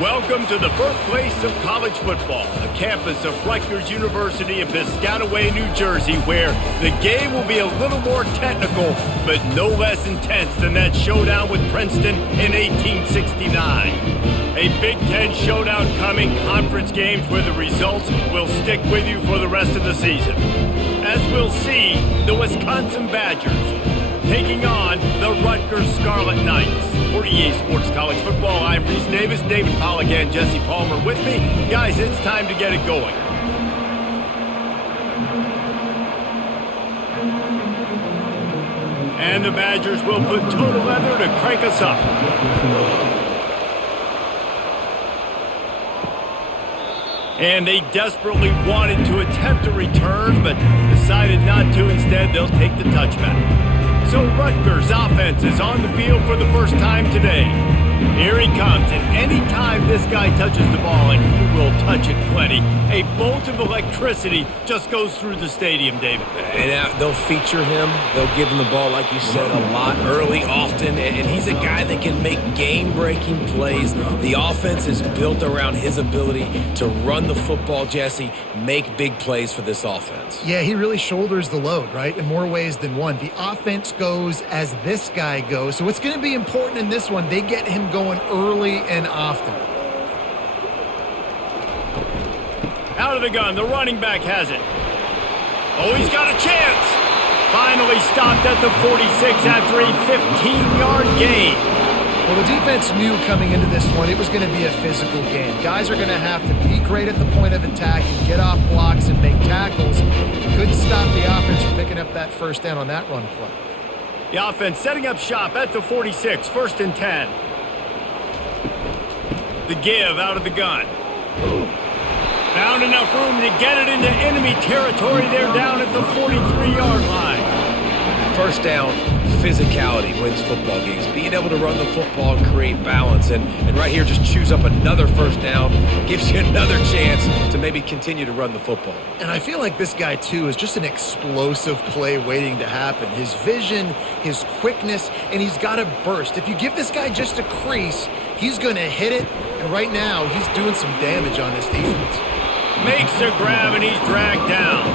Welcome to the birthplace of college football, the campus of Rutgers University in Piscataway, New Jersey, where the game will be a little more technical, but no less intense than that showdown with Princeton in 1869. A Big Ten showdown coming, conference games where the results will stick with you for the rest of the season. As we'll see, the Wisconsin Badgers taking on the Rutgers Scarlet Knights. For EA Sports College Football, I'm Reese Davis, David Pollack, and Jesse Palmer with me. Guys, it's time to get it going. And the Badgers will put total leather to crank us up. And they desperately wanted to attempt a return, but decided not to. Instead, they'll take the touchback. So Rutgers offense is on the field for the first time today. Here he comes, and anytime this guy touches the ball, and he will touch it plenty, a bolt of electricity just goes through the stadium, David. And they'll feature him. They'll give him the ball, like you said, a lot, early, often, and he's a guy that can make game-breaking plays. The offense is built around his ability to run the football, Jesse, make big plays for this offense. Yeah, he really shoulders the load, right, in more ways than one. The offense goes as this guy goes, so it's going to be important in this one. They get him going early and often. Out of the gun, the running back has it. Oh, he's got a chance. Finally stopped at the 46 after a 15-yard gain. Well, the defense knew coming into this one it was going to be a physical game. Guys are going to have to be great at the point of attack and get off blocks and make tackles. Couldn't stop the offense from picking up that first down on that run play. The offense setting up shop at the 46, 1st and 10. The give out of the gun. Found enough room to get it into enemy territory. They're down at the 43-yard line. First down, physicality wins football games. Being able to run the football and create balance. And right here, just choose up another first down. Gives you another chance to maybe continue to run the football. And I feel like this guy, too, is just an explosive play waiting to happen. His vision, his quickness, and he's got a burst. If you give this guy just a crease, he's going to hit it. And right now, he's doing some damage on this defense. Makes the grab, and he's dragged down.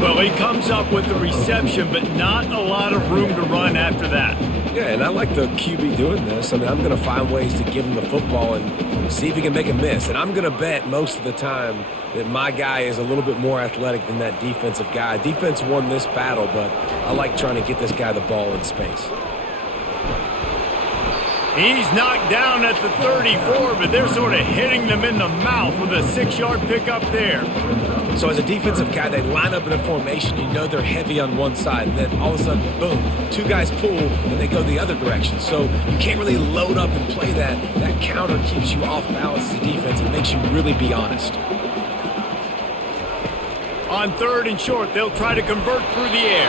Well, he comes up with the reception, but not a lot of room to run after that. Yeah, and I like the QB doing this. I mean, I'm going to find ways to give him the football and see if he can make a miss. And I'm going to bet most of the time that my guy is a little bit more athletic than that defensive guy. Defense won this battle, but I like trying to get this guy the ball in space. He's knocked down at the 34, but they're sort of hitting them in the mouth with a 6-yard pickup there. So as a defensive guy, they line up in a formation. You know they're heavy on one side, and then all of a sudden, boom, two guys pull, and they go the other direction. So you can't really load up and play that. That counter keeps you off balance as a defense. It makes you really be honest. On 3rd and short, they'll try to convert through the air.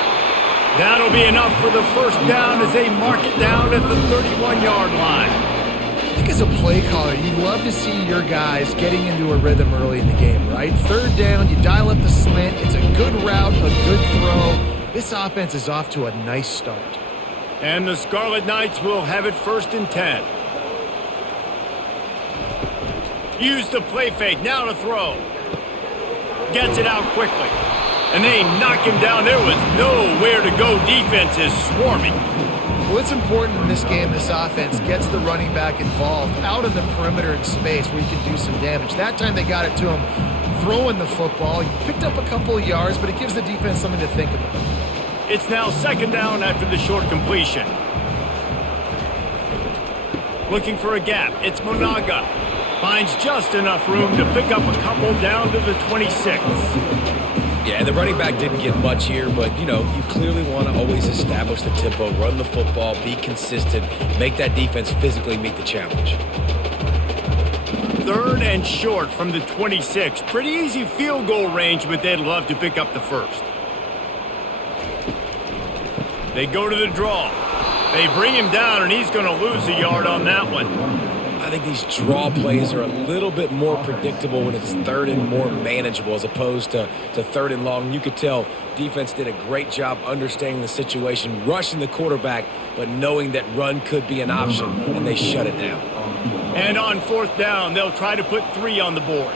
That'll be enough for the first down as they mark it down at the 31-yard line. I think as a play caller, you love to see your guys getting into a rhythm early in the game, right? 3rd down, you dial up the slant. It's a good route, a good throw. This offense is off to a nice start. And the Scarlet Knights will have it 1st and 10. Use the play fake, now to throw. Gets it out quickly. And they knock him down. There was nowhere to go. Defense is swarming. Well, it's important in this game this offense gets the running back involved out of the perimeter in space where you can do some damage. That time they got it to him throwing the football. He picked up a couple of yards, but it gives the defense something to think about. It's now 2nd down after the short completion. Looking for a gap. It's Monaga. Finds just enough room to pick up a couple down to the 26. Yeah, the running back didn't get much here, but, you know, you clearly want to always establish the tempo, run the football, be consistent, make that defense physically meet the challenge. 3rd and short from the 26. Pretty easy field goal range, but they'd love to pick up the first. They go to the draw. They bring him down, and he's going to lose a yard on that one. I think these draw plays are a little bit more predictable when it's 3rd and more manageable as opposed to 3rd and long. You could tell defense did a great job understanding the situation, rushing the quarterback, but knowing that run could be an option, and they shut it down. And on fourth down, they'll try to put 3 on the board.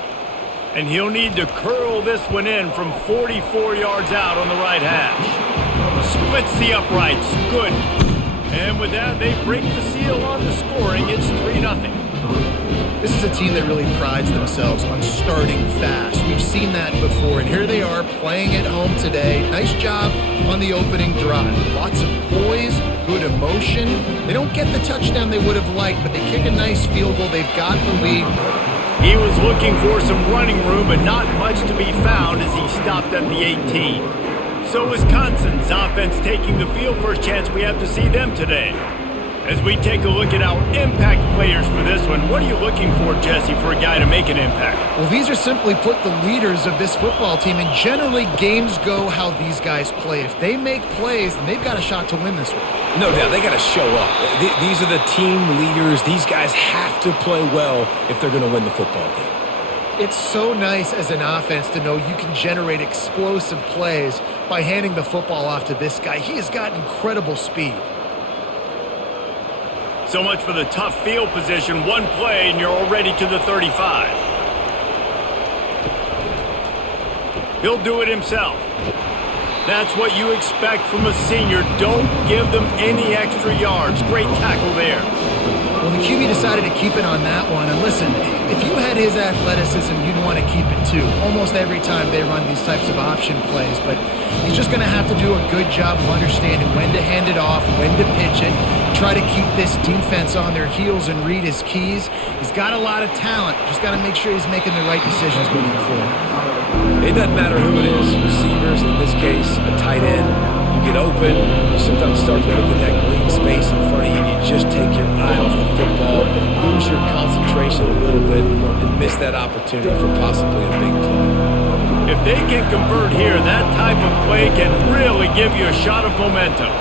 And he'll need to curl this one in from 44 yards out on the right hash. Splits the uprights. Good. And with that, they break the seal on the scoring. It's 3-0. This is a team that really prides themselves on starting fast. We've seen that before, and here they are playing at home today. Nice job on the opening drive. Lots of poise, good emotion. They don't get the touchdown they would have liked, but they kick a nice field goal. They've got the lead. He was looking for some running room, but not much to be found as he stopped at the 18. So Wisconsin's offense taking the field. First chance we have to see them today. As we take a look at our impact players for this one, what are you looking for, Jesse, for a guy to make an impact? Well, these are simply put the leaders of this football team, and generally games go how these guys play. If they make plays, then they've got a shot to win this one. No doubt, they got to show up. These are the team leaders. These guys have to play well if they're going to win the football game. It's so nice as an offense to know you can generate explosive plays by handing the football off to this guy. He has got incredible speed. So much for the tough field position. One play and you're already to the 35. He'll do it himself. That's what you expect from a senior. Don't give them any extra yards. Great tackle there. Well, the QB decided to keep it on that one. And listen, if you had his athleticism, you'd want to keep it too. Almost every time they run these types of option plays. But he's just going to have to do a good job of understanding when to hand it off, when to pitch it, try to keep this defense on their heels and read his keys. He's got a lot of talent. Just got to make sure he's making the right decisions moving forward. It doesn't matter who it is, receivers, in this case, a tight end. You get open, you sometimes start to look at that green space in front of you, and you just take your eye off the football, lose your concentration a little bit, and miss that opportunity for possibly a big play. If they can convert here, that type of play can really give you a shot of momentum.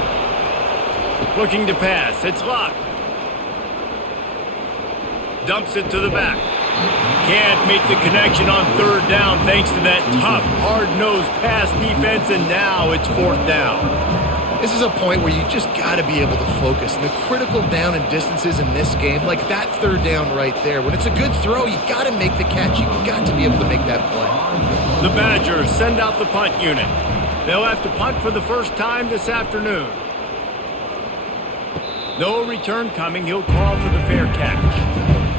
Looking to pass. It's locked. Dumps it to the back. Can't make the connection on third down thanks to that tough, hard-nosed pass defense, and now it's fourth down. This is a point where you just got to be able to focus. And the critical down and distances in this game, like that third down right there, when it's a good throw, you got to make the catch. You got to be able to make that play. The Badgers send out the punt unit. They'll have to punt for the first time this afternoon. No return coming. He'll call for the fair catch.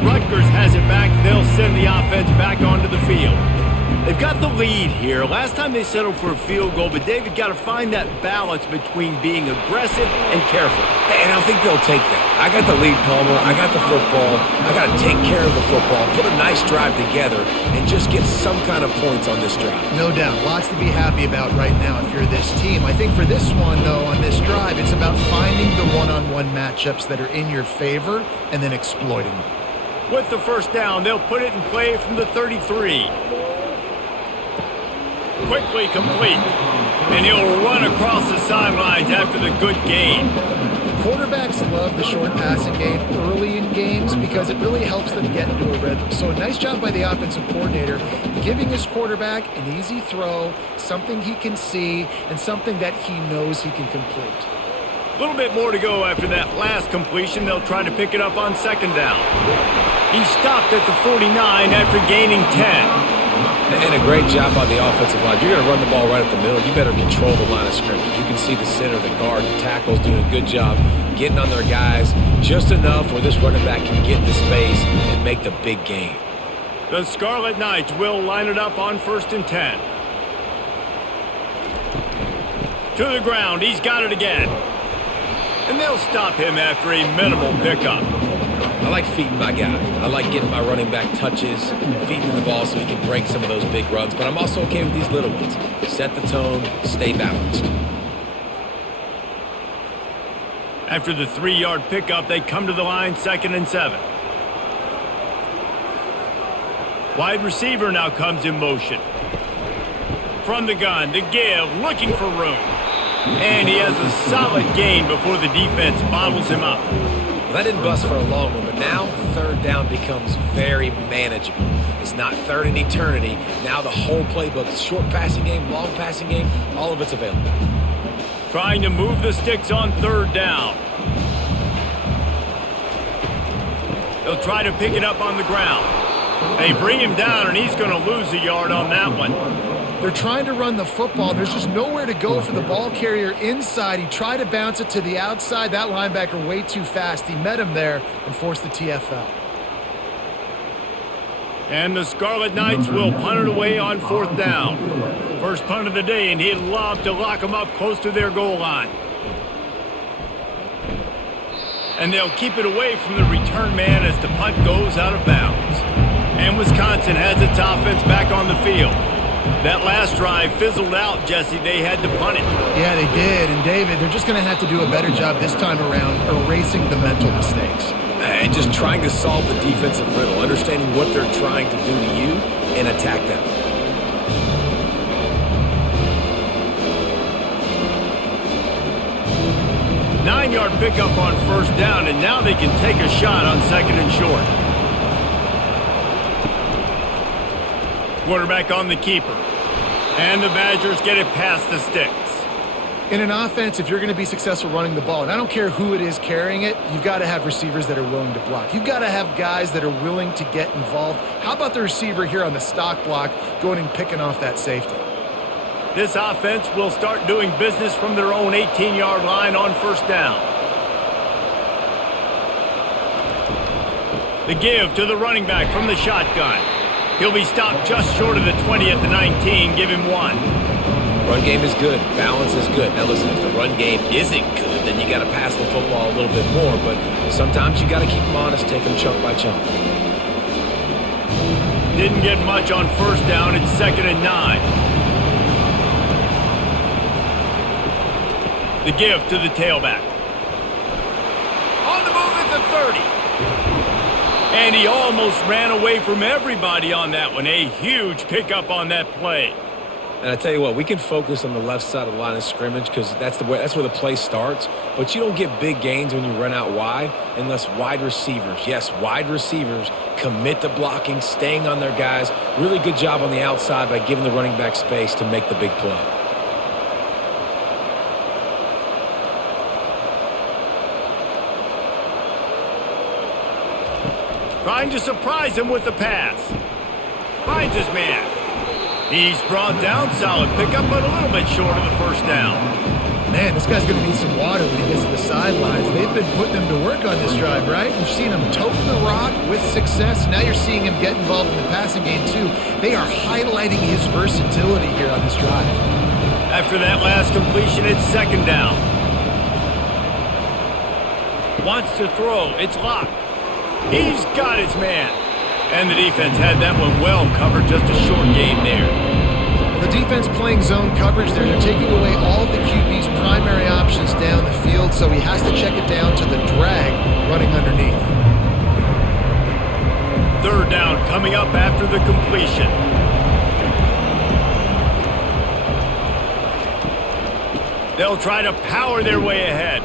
Rutgers has it back. They'll send the offense back onto the field. They've got the lead here. Last time they settled for a field goal, but David got to find that balance between being aggressive and careful. And I think they'll take that. I got the lead, Palmer. I got the football. I got to take care of the football, put a nice drive together, and just get some kind of points on this drive. No doubt. Lots to be happy about right now if you're this team. I think for this one, though, on this drive, it's about finding the one-on-one matchups that are in your favor and then exploiting them. With the first down, they'll put it in play from the 33. Quickly complete. And he'll run across the sidelines after the good gain. Quarterbacks love the short passing game early in games because it really helps them get into a rhythm. So a nice job by the offensive coordinator giving his quarterback an easy throw, something he can see, and something that he knows he can complete. A little bit more to go after that last completion. They'll try to pick it up on second down. He stopped at the 49 after gaining 10. And a great job on the offensive line. You're going to run the ball right up the middle. You better control the line of scrimmage. You can see the center, the guard, the tackles doing a good job getting on their guys just enough where this running back can get into space and make the big game. The Scarlet Knights will line it up on 1st and 10. To the ground. He's got it again. And they'll stop him after a minimal pickup. I like feeding my guy. I like getting my running back touches, feeding the ball so he can break some of those big runs. But I'm also okay with these little ones. Set the tone, stay balanced. After the 3-yard pickup, they come to the line 2nd and 7. Wide receiver now comes in motion. From the gun to give, looking for room. And he has a solid gain before the defense bottles him up. Well, that didn't bust for a long one, but now third down becomes very manageable. It's not third in eternity. Now the whole playbook, short passing game, long passing game, all of it's available. Trying to move the sticks on third down. He'll try to pick it up on the ground. They bring him down, and he's going to lose a yard on that one. They're trying to run the football. There's just nowhere to go for the ball carrier inside. He tried to bounce it to the outside. That linebacker way too fast. He met him there and forced the TFL. And the Scarlet Knights will punt it away on 4th down. First punt of the day, and he'd love to lock them up close to their goal line. And they'll keep it away from the return man as the punt goes out of bounds. And Wisconsin has its offense back on the field. That last drive fizzled out, Jesse. They had to punt it. Yeah, they did. And, David, they're just going to have to do a better job this time around erasing the mental mistakes. And just trying to solve the defensive riddle, understanding what they're trying to do to you and attack them. Nine-yard pickup on 1st down, and now they can take a shot on 2nd and short. Quarterback on the keeper. And the Badgers get it past the sticks. In an offense, if you're going to be successful running the ball, and I don't care who it is carrying it, you've got to have receivers that are willing to block. You've got to have guys that are willing to get involved. How about the receiver here on the stock block going and picking off that safety? This offense will start doing business from their own 18-yard line on 1st down. The give to the running back from the shotgun. He'll be stopped just short of the 20 at the 19. Give him 1. Run game is good. Balance is good. Now listen, if the run game isn't good, then you got to pass the football a little bit more. But sometimes you got to keep them honest, take them chunk by chunk. Didn't get much on 1st down. It's 2nd and 9. The give to the tailback. On the move at the 30. And he almost ran away from everybody on that one. A huge pickup on that play. And I tell you what, we can focus on the left side of the line of scrimmage because that's where the play starts. But you don't get big gains when you run out wide unless wide receivers, yes, wide receivers, commit to blocking, staying on their guys. Really good job on the outside by giving the running back space to make the big play. Trying to surprise him with the pass. Finds his man. He's brought down. Solid pickup, but a little bit short of the 1st down. Man, this guy's going to need some water when he gets to the sidelines. They've been putting him to work on this drive, right? You've seen him toting the rock with success. Now you're seeing him get involved in the passing game, too. They are highlighting his versatility here on this drive. After that last completion, it's 2nd down. Wants to throw. It's locked. He's got his man. And the defense had that one well covered. Just a short game there. The defense playing zone coverage there. They're taking away all the QB's primary options down the field, so he has to check it down to the drag running underneath. 3rd down coming up after the completion. They'll try to power their way ahead.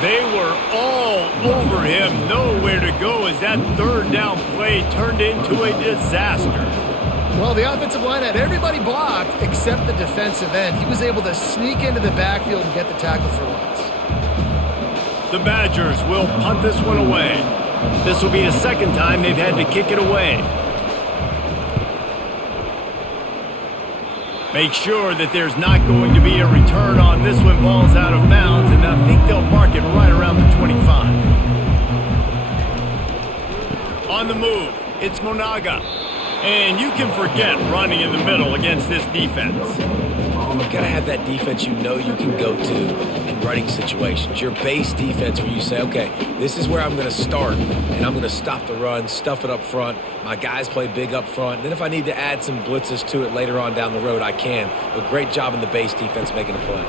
They were all over him, nowhere to go as that 3rd down play turned into a disaster. Well, the offensive line had everybody blocked except the defensive end. He was able to sneak into the backfield and get the tackle for loss. The Badgers will punt this one away. This will be the 2nd time they've had to kick it away. Make sure that there's not going to be a return on this one. Ball's out of bounds, and I think they'll mark it right around the 25. On the move, it's Monaga. And you can forget running in the middle against this defense. You've got to have that defense you know you can go to in running situations. Your base defense where you say, okay, this is where I'm going to start, and I'm going to stop the run, stuff it up front. My guys play big up front. And then if I need to add some blitzes to it later on down the road, I can. But great job in the base defense making a play.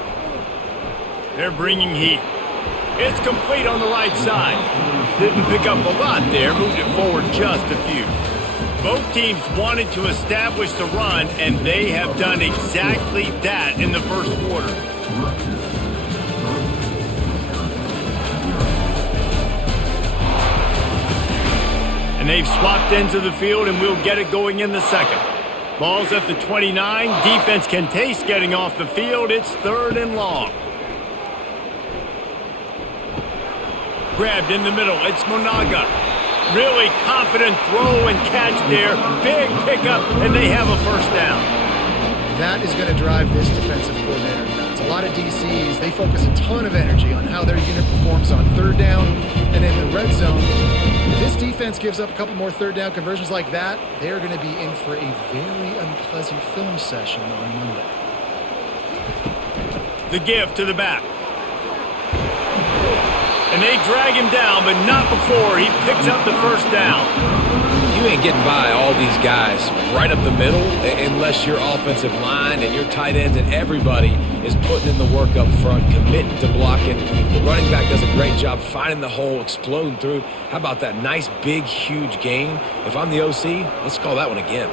They're bringing heat. It's complete on the right side. Didn't pick up a lot there, moved it forward just a few. Both teams wanted to establish the run, and they have done exactly that in the 1st quarter. And they've swapped ends of the field, and we'll get it going in the 2nd. Ball's at the 29. Defense can taste getting off the field. It's 3rd and long. grabbed in the middle. It's Monaga. Really confident throw and catch there. Big pickup, and they have a first down. That is going to drive this defensive coordinator nuts. A lot of DCs, they focus a ton of energy on how their unit performs on third down and in the red zone. If this defense gives up a couple more third down conversions like that, they are going to be in for a very unpleasant film session on Monday. The give to the back. And they drag him down, but not before he picks up the first down. You ain't getting by all these guys right up the middle unless your offensive line and your tight ends and everybody is putting in the work up front, committing to blocking. The running back does a great job finding the hole, exploding through. How about that nice, big, huge gain? If I'm the OC, let's call that one again.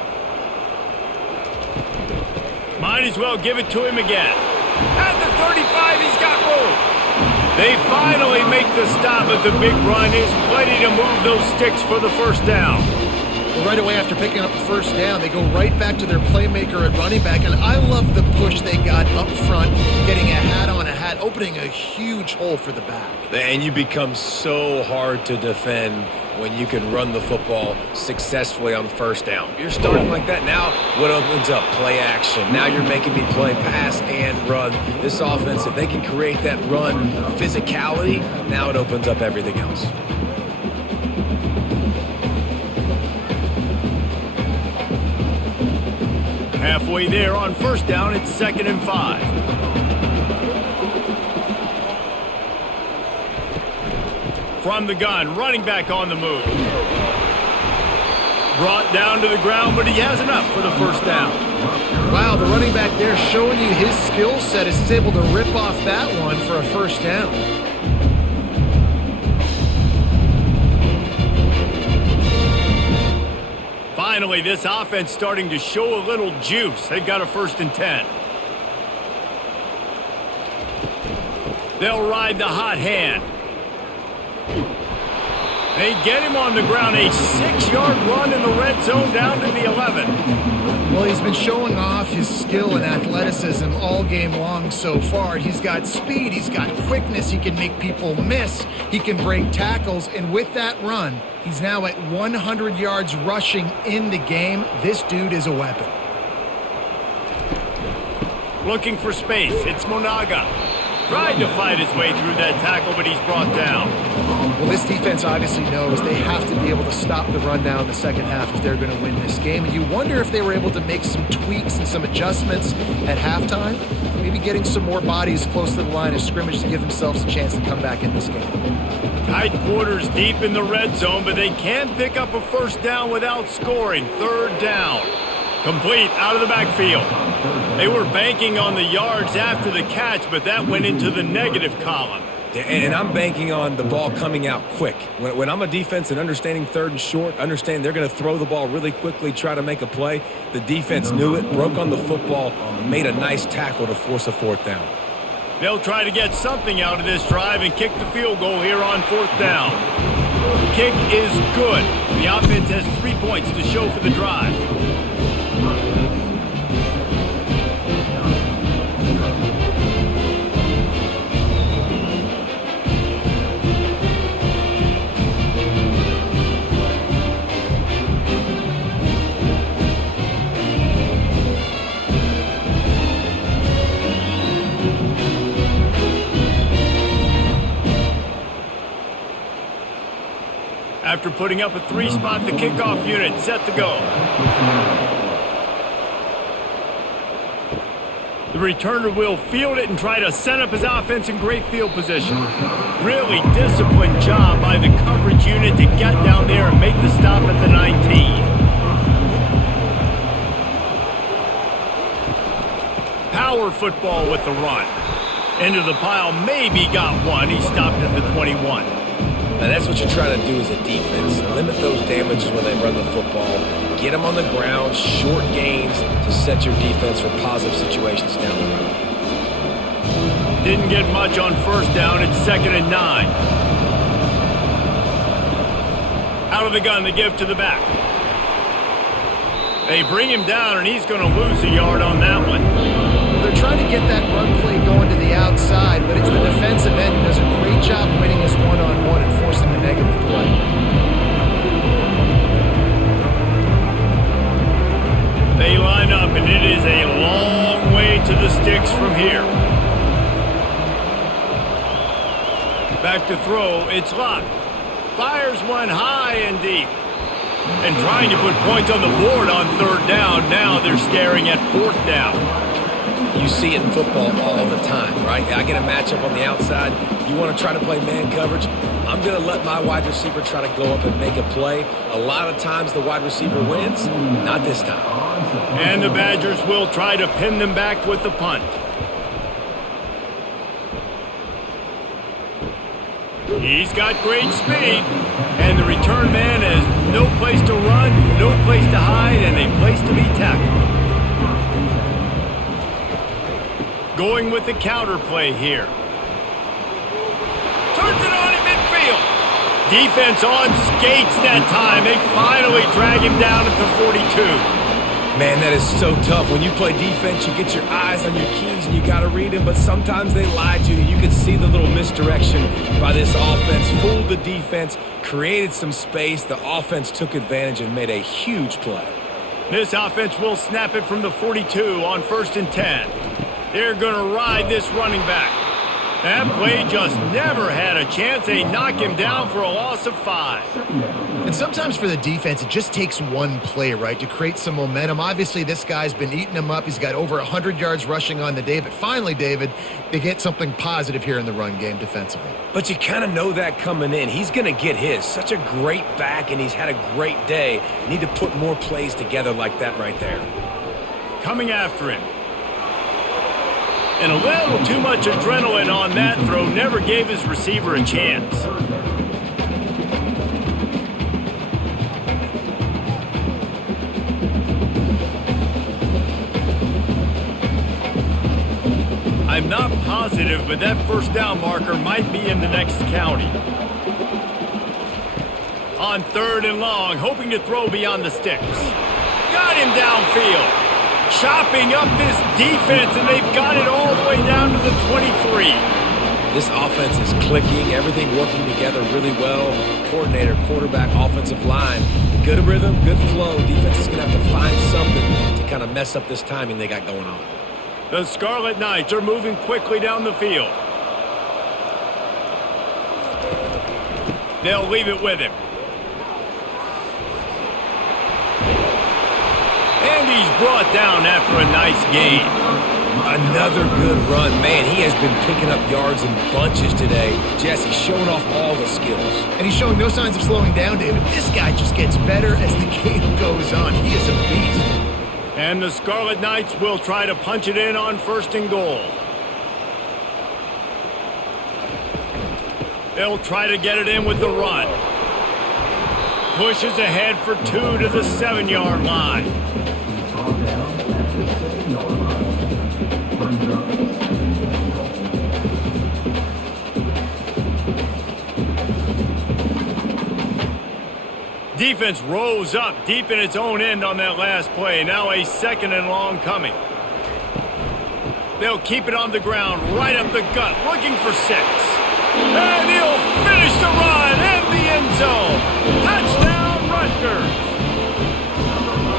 Might as well give it to him again. At the 35, he's got room. They finally make the stop, but the big run is plenty to move those sticks for the first down. Well, right away after picking up the first down, they go right back to their playmaker at running back, and I love the push they got up front, getting a hat on a hat, opening a huge hole for the back. And you become so hard to defend when you can run the football successfully on first down. You're starting like that. Now what opens up? Play action. Now you're making me play pass and run. This offense, if they can create that run physicality, now it opens up everything else. Halfway there on first down, it's 2nd and 5. From the gun, running back on the move. Brought down to the ground, but he has enough for the first down. Wow, the running back there showing you his skill set as he's able to rip off that one for a first down. Finally, this offense starting to show a little juice. They've got a 1st and 10. They'll ride the hot hand. They get him on the ground, a 6-yard run in the red zone down to the 11. Well, he's been showing off his skill and athleticism all game long so far. He's got speed, he's got quickness, he can make people miss, he can break tackles, and with that run, he's now at 100 yards rushing in the game. This dude is a weapon. Looking for space, it's Monaga. Tried to fight his way through that tackle, but he's brought down. Well, this defense obviously knows they have to be able to stop the run down in the second half if they're going to win this game. And you wonder if they were able to make some tweaks and some adjustments at halftime, maybe getting some more bodies close to the line of scrimmage to give themselves a chance to come back in this game. Tight quarters deep in the red zone, but they can pick up a first down without scoring. 3rd down. Complete out of the backfield. They were banking on the yards after the catch, but that went into the negative column. And I'm banking on the ball coming out quick. When I'm a defense and understanding 3rd and short, understand they're going to throw the ball really quickly, try to make a play. The defense knew it, broke on the football, made a nice tackle to force a 4th down. They'll try to get something out of this drive and kick the field goal here on 4th down. Kick is good. The offense has 3 points to show for the drive. After putting up a 3-spot, the kickoff unit set to go. The returner will field it and try to set up his offense in great field position. Really disciplined job by the coverage unit to get down there and make the stop at the 19. Power football with the run. Into the pile, maybe got one. He stopped at the 21. And that's what you're trying to do as a defense. Limit those damages when they run the football. Get them on the ground, short gains to set your defense for positive situations down the road. Didn't get much on first down. It's 2nd and 9. Out of the gun, they give to the back. They bring him down, and he's going to lose a yard on that one. They're trying to get that run play going to the outside, but it's the defensive end who does a great job winning his one-on-one and negative play. They line up, and it is a long way to the sticks from here. Back to throw, it's Locke. Fires one high and deep. And trying to put points on the board on third down. Now they're staring at fourth down. You see it in football all the time, right? I get a matchup on the outside. You want to try to play man coverage? I'm going to let my wide receiver try to go up and make a play. A lot of times the wide receiver wins. Not this time. And the Badgers will try to pin them back with the punt. He's got great speed. And the return man has no place to run, no place to hide, and a place to be tackled. Going with the counter play here. Turns it on in midfield. Defense on skates that time. They finally drag him down at the 42. Man, that is so tough. When you play defense, you get your eyes on your keys and you got to read them, but sometimes they lie to you. You can see the little misdirection by this offense. Fooled the defense, created some space. The offense took advantage and made a huge play. This offense will snap it from the 42 on 1st and 10. They're going to ride this running back. That play just never had a chance. They knock him down for a loss of 5. And sometimes for the defense, it just takes one play, right, to create some momentum. Obviously, this guy's been eating them up. He's got over 100 yards rushing on the day. But finally, David, they get something positive here in the run game defensively. But you kind of know that coming in. He's going to get his. Such a great back, and he's had a great day. Need to put more plays together like that right there. Coming after him. And a little too much adrenaline on that throw. Never gave his receiver a chance. I'm not positive, but that first down marker might be in the next county. On 3rd and long, hoping to throw beyond the sticks. Got him downfield. Chopping up this defense, and they've got it all the way down to the 23. This offense is clicking, everything working together really well. Coordinator, quarterback, offensive line. Good rhythm, good flow. Defense is going to have to find something to kind of mess up this timing they got going on. The Scarlet Knights are moving quickly down the field. They'll leave it with him. And he's brought down after a nice gain. Another good run. Man, he has been picking up yards in bunches today. Jesse showing off all the skills. And he's showing no signs of slowing down, David. This guy just gets better as the game goes on. He is a beast. And the Scarlet Knights will try to punch it in on 1st and goal. They'll try to get it in with the run. Pushes ahead for 2 to the 7-yard line. Defense rose up deep in its own end on that last play. Now a 2nd and long coming. They'll keep it on the ground, right up the gut, looking for 6. And he'll finish the run in the end zone. Touchdown, Rutgers.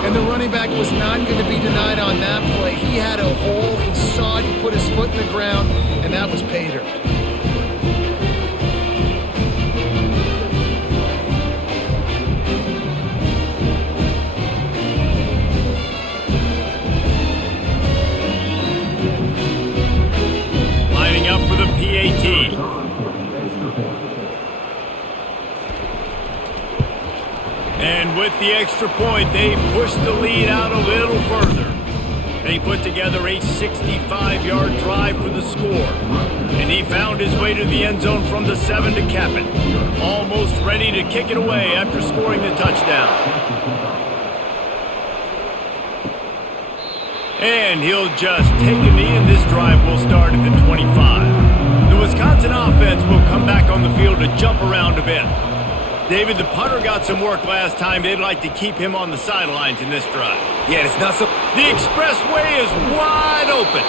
And the running back was not going to be denied on that play. He had a hole. He saw it. He put his foot in the ground, and that was pay dirt. Up for the PAT. And with the extra point, they push the lead out a little further. They put together a 65-yard drive for the score. And he found his way to the end zone from the 7 to cap it. Almost ready to kick it away after scoring the touchdown. And he'll just take a knee, and this drive will start at the 25. The Wisconsin offense will come back on the field to jump around a bit. David, the punter got some work last time. They'd like to keep him on the sidelines in this drive. Yeah, it's not so... The expressway is wide open.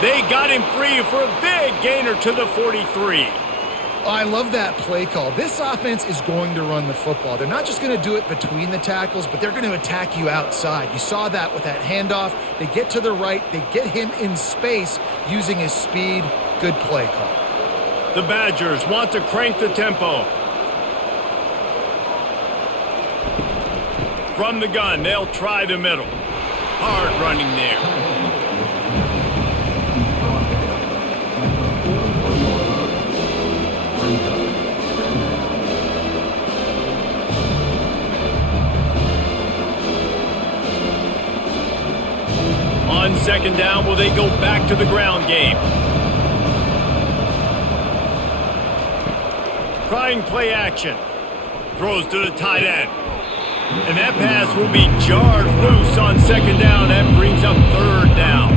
They got him free for a big gainer to the 43. I love that play call. This offense is going to run the football. They're not just going to do it between the tackles, but they're going to attack you outside. You saw that with that handoff. They get to the right. They get him in space using his speed. Good play call. The Badgers want to crank the tempo. From the gun, they'll try the middle. Hard running there. On second down, will they go back to the ground game? Trying play action. Throws to the tight end. And that pass will be jarred loose on second down. That brings up third down.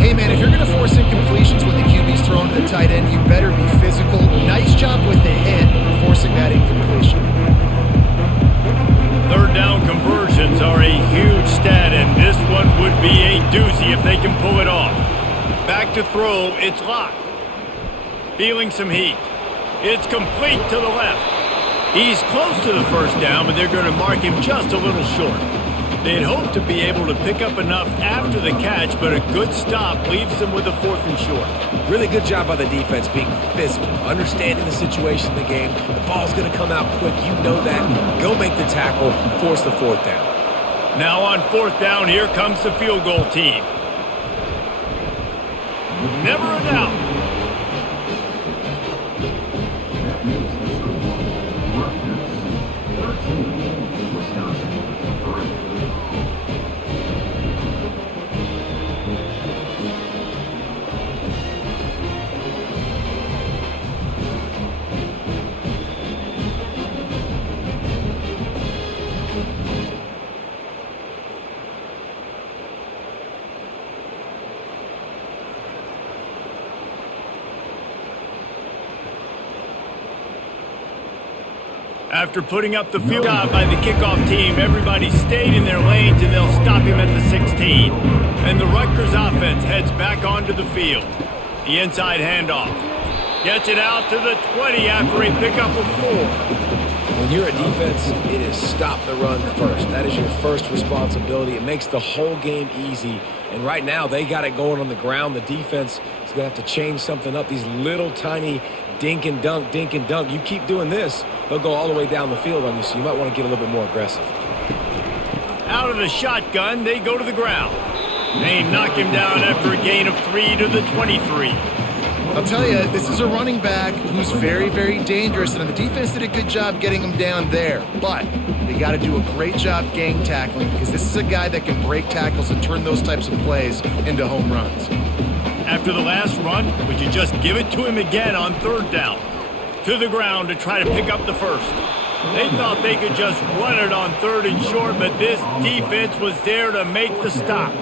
Hey, man, if you're going to force incompletions when the QB's thrown to the tight end, you better be physical. Nice job with the hit, forcing that incompletion. Third down conversions are a huge stat, and this one would be a doozy if they can pull it off. Back to throw, it's locked. Feeling some heat. It's complete to the left. He's close to the first down, but they're going to mark him just a little short. They'd hoped to be able to pick up enough after the catch, but a good stop leaves them with a 4th and short. Really good job by the defense being physical, understanding the situation in the game. The ball's going to come out quick. You know that. Go make the tackle, force the 4th down. Now on 4th down, here comes the field goal team. Never a doubt. After putting up the field goal by the kickoff team, everybody stayed in their lanes and they'll stop him at the 16. And the Rutgers offense heads back onto the field. The inside handoff. Gets it out to the 20 after a pickup of 4. When you're a defense, it is stop the run first. That is your first responsibility. It makes the whole game easy. And right now, they got it going on the ground. The defense is going to have to change something up. These little tiny dink and dunk, dink and dunk. You keep doing this, they'll go all the way down the field on you, so you might want to get a little bit more aggressive. Out of the shotgun, they go to the ground. They knock him down after a gain of 3 to the 23. I'll tell you, this is a running back who's very, very dangerous, and the defense did a good job getting him down there. But they got to do a great job gang tackling, because this is a guy that can break tackles and turn those types of plays into home runs. After the last run, would you just give it to him again on 3rd down? To the ground to try to pick up the first. They thought they could just run it on 3rd and short, but this defense was there to make the stop.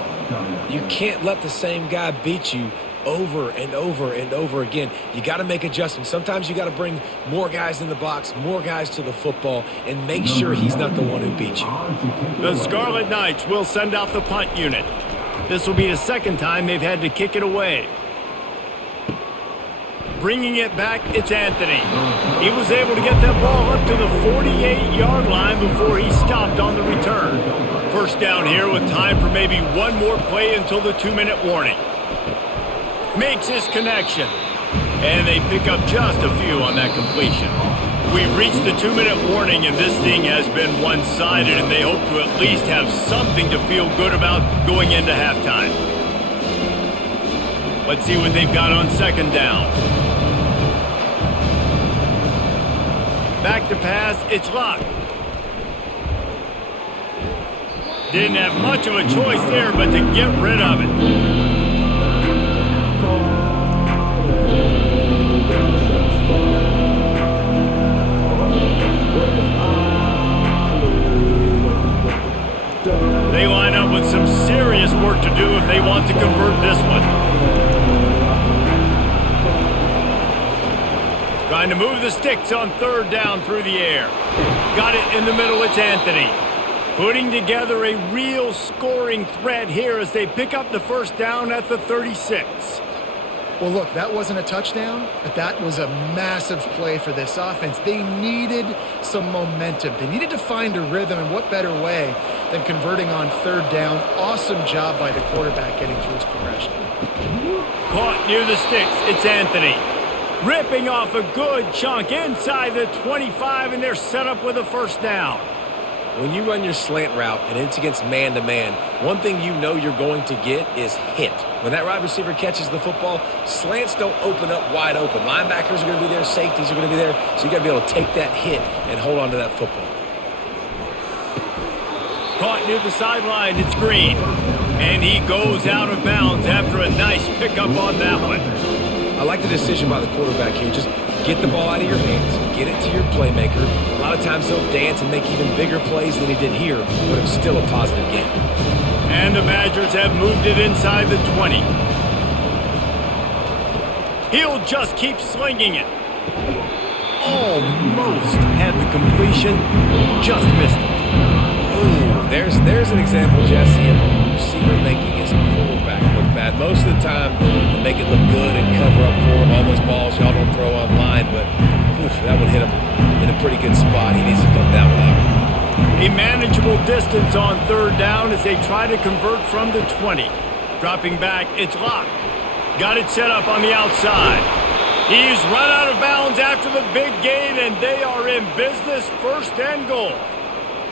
You can't let the same guy beat you over and over and over again. You got to make adjustments. Sometimes you got to bring more guys in the box, more guys to the football, and make sure he's not the one who beat you. The Scarlet Knights will send out the punt unit. This will be the 2nd time they've had to kick it away. Bringing it back, it's Anthony. He was able to get that ball up to the 48-yard line before he stopped on the return. First down here with time for maybe one more play until the 2-minute warning. Makes his connection. And they pick up just a few on that completion. We've reached the 2-minute warning, and this thing has been one-sided, and they hope to at least have something to feel good about going into halftime. Let's see what they've got on 2nd down. Back to pass, it's locked. Didn't have much of a choice there, but to get rid of it. They line up with some serious work to do if they want to convert this one. Trying to move the sticks on 3rd down through the air. Got it in the middle, it's Anthony. Putting together a real scoring threat here as they pick up the first down at the 36. Well, look, that wasn't a touchdown, but that was a massive play for this offense. They needed some momentum. They needed to find a rhythm, and what better way than converting on third down. Awesome job by the quarterback getting through his progression. Caught near the sticks. It's Anthony. Ripping off a good chunk inside the 25, and they're set up with a first down. When you run your slant route and it's against man-to-man, one thing you know you're going to get is hit. When that wide receiver catches the football, slants don't open up wide open. Linebackers are going to be there, safeties are going to be there, so you got to be able to take that hit and hold on to that football. Caught near the sideline, it's Green. And he goes out of bounds after a nice pickup on that one. I like the decision by the quarterback here. Just get the ball out of your hands, get it to your playmaker. A lot of times he'll dance and make even bigger plays than he did here, but it was still a positive game. And the Badgers have moved it inside the 20. He'll just keep slinging it. Almost had the completion, just missed it. Ooh, there's an example, Jesse, of a receiver making his quarterback look bad. Most of the time, they make it look good and cover up for him. All those balls y'all don't throw online, but oof, that one hit him in a pretty good spot. He needs to come down with that one. A manageable distance on third down as they try to convert from the 20. Dropping back, it's Locke. Got it set up on the outside. He's run out of bounds after the big gain, and they are in business, first and goal.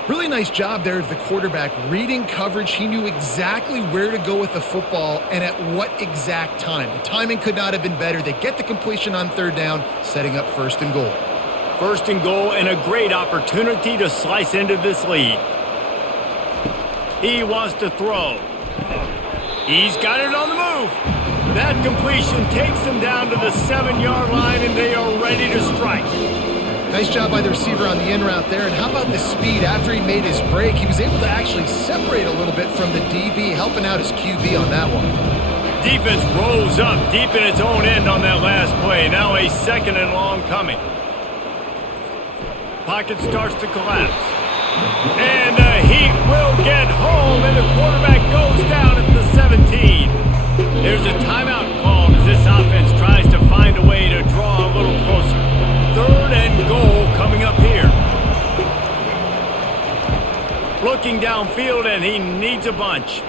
Really nice job there of the quarterback reading coverage. He knew exactly where to go with the football and at what exact time. The timing could not have been better. They get the completion on third down, setting up first and goal. First and goal, and a great opportunity to slice into this lead. He wants to throw. He's got it on the move. That completion takes them down to the 7-yard line, and they are ready to strike. Nice job by the receiver on the in route there. And how about the speed after he made his break? He was able to actually separate a little bit from the DB, helping out his QB on that one. Defense rolls up deep in its own end on that last play. Now a second and long coming. Pocket starts to collapse. And the Heat will get home, and the quarterback goes down at the 17. There's a timeout called as this offense tries to find a way to draw a little closer. Third and goal coming up here. Looking downfield, and he needs a bunch.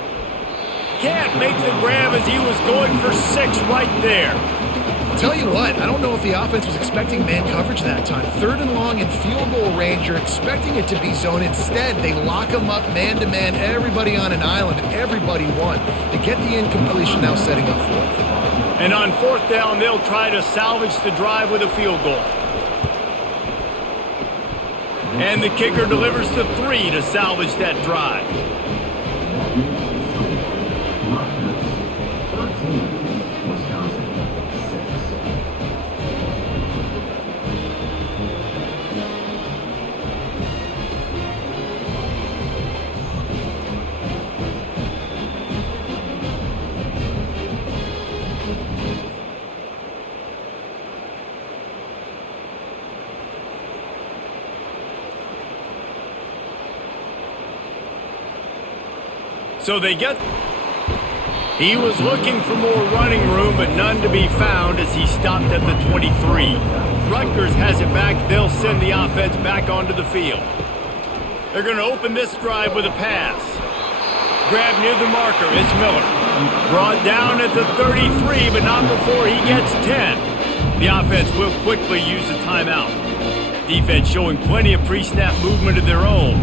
Can't make the grab as he was going for 6 right there. Tell you what, I don't know if the offense was expecting man coverage that time. Third and long in field goal range, you're expecting it to be zone. Instead, they lock them up man-to-man, everybody on an island, and everybody won. They get the incompletion, now setting up fourth. And on fourth down, they'll try to salvage the drive with a field goal. And the kicker delivers the 3 to salvage that drive. So they get... He was looking for more running room, but none to be found as he stopped at the 23. Rutgers has it back. They'll send the offense back onto the field. They're going to open this drive with a pass. Grab near the marker. It's Miller. Brought down at the 33, but not before he gets 10. The offense will quickly use a timeout. Defense showing plenty of pre-snap movement of their own.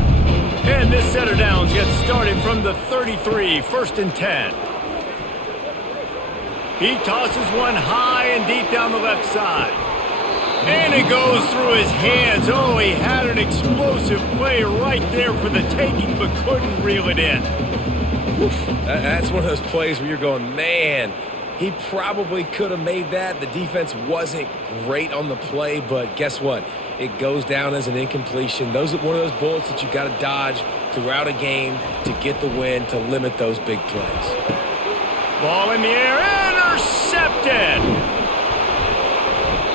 And this set of downs gets started from the 33, first and 10. He tosses one high and deep down the left side. And it goes through his hands. Oh, he had an explosive play right there for the taking, but couldn't reel it in. That's one of those plays where you're going, man, he probably could have made that. The defense wasn't great on the play, but guess what? It goes down as an incompletion. Those are one of those bullets that you got to dodge throughout a game to get the win, to limit those big plays. Ball in the air, intercepted.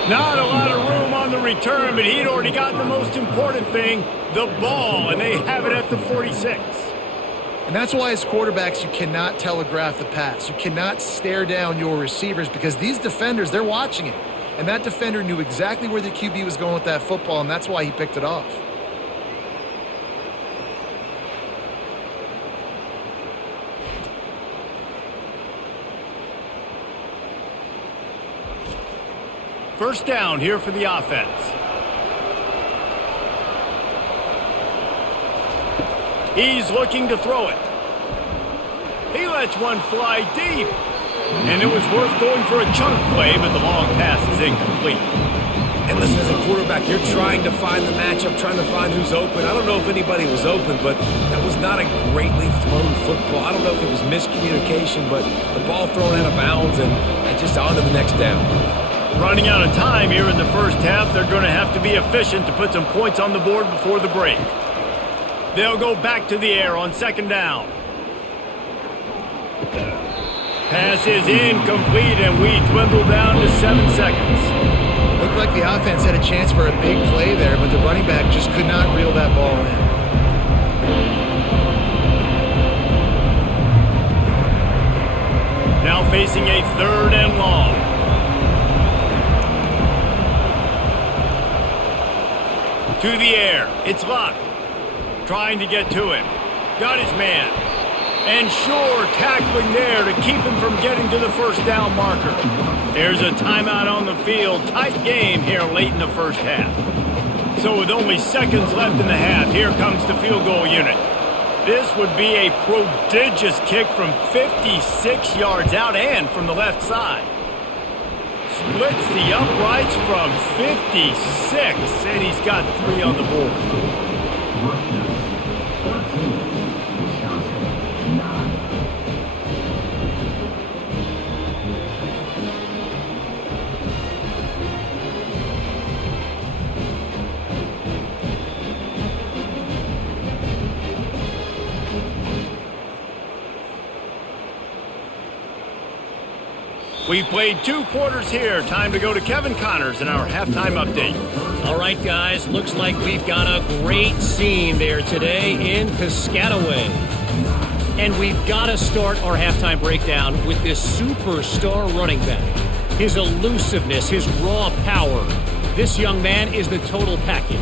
Not a lot of room on the return, but he'd already gotten the most important thing, the ball, and they have it at the 46. And that's why as quarterbacks, you cannot telegraph the pass. You cannot stare down your receivers because these defenders, they're watching it. And that defender knew exactly where the QB was going with that football, and that's why he picked it off. First down here for the offense. He's looking to throw it. He lets one fly deep. And it was worth going for a chunk play, but the long pass is incomplete. And listen, as a quarterback, you're trying to find the matchup, trying to find who's open. I don't know if anybody was open, but that was not a greatly thrown football. I don't know if it was miscommunication, but the ball thrown out of bounds and just on to the next down. Running out of time here in the first half, they're going to have to be efficient to put some points on the board before the break. They'll go back to the air on second down. Pass is incomplete, and we dwindle down to 7 seconds. Looked like the offense had a chance for a big play there, but the running back just could not reel that ball in. Now facing a 3rd and long. To the air. It's Luck. Trying to get to him. Got his man. And sure, tackling there to keep him from getting to the first down marker. There's a timeout on the field. Tight game here late in the first half. So with only seconds left in the half, here comes the field goal unit. This would be a prodigious kick from 56 yards out and from the left side. Splits the uprights from 56, and he's got 3 on the board. We've played 2 quarters here. Time to go to Kevin Connors in our halftime update. All right, guys. Looks like we've got a great scene there today in Piscataway. And we've got to start our halftime breakdown with this superstar running back. His elusiveness, his raw power. This young man is the total package.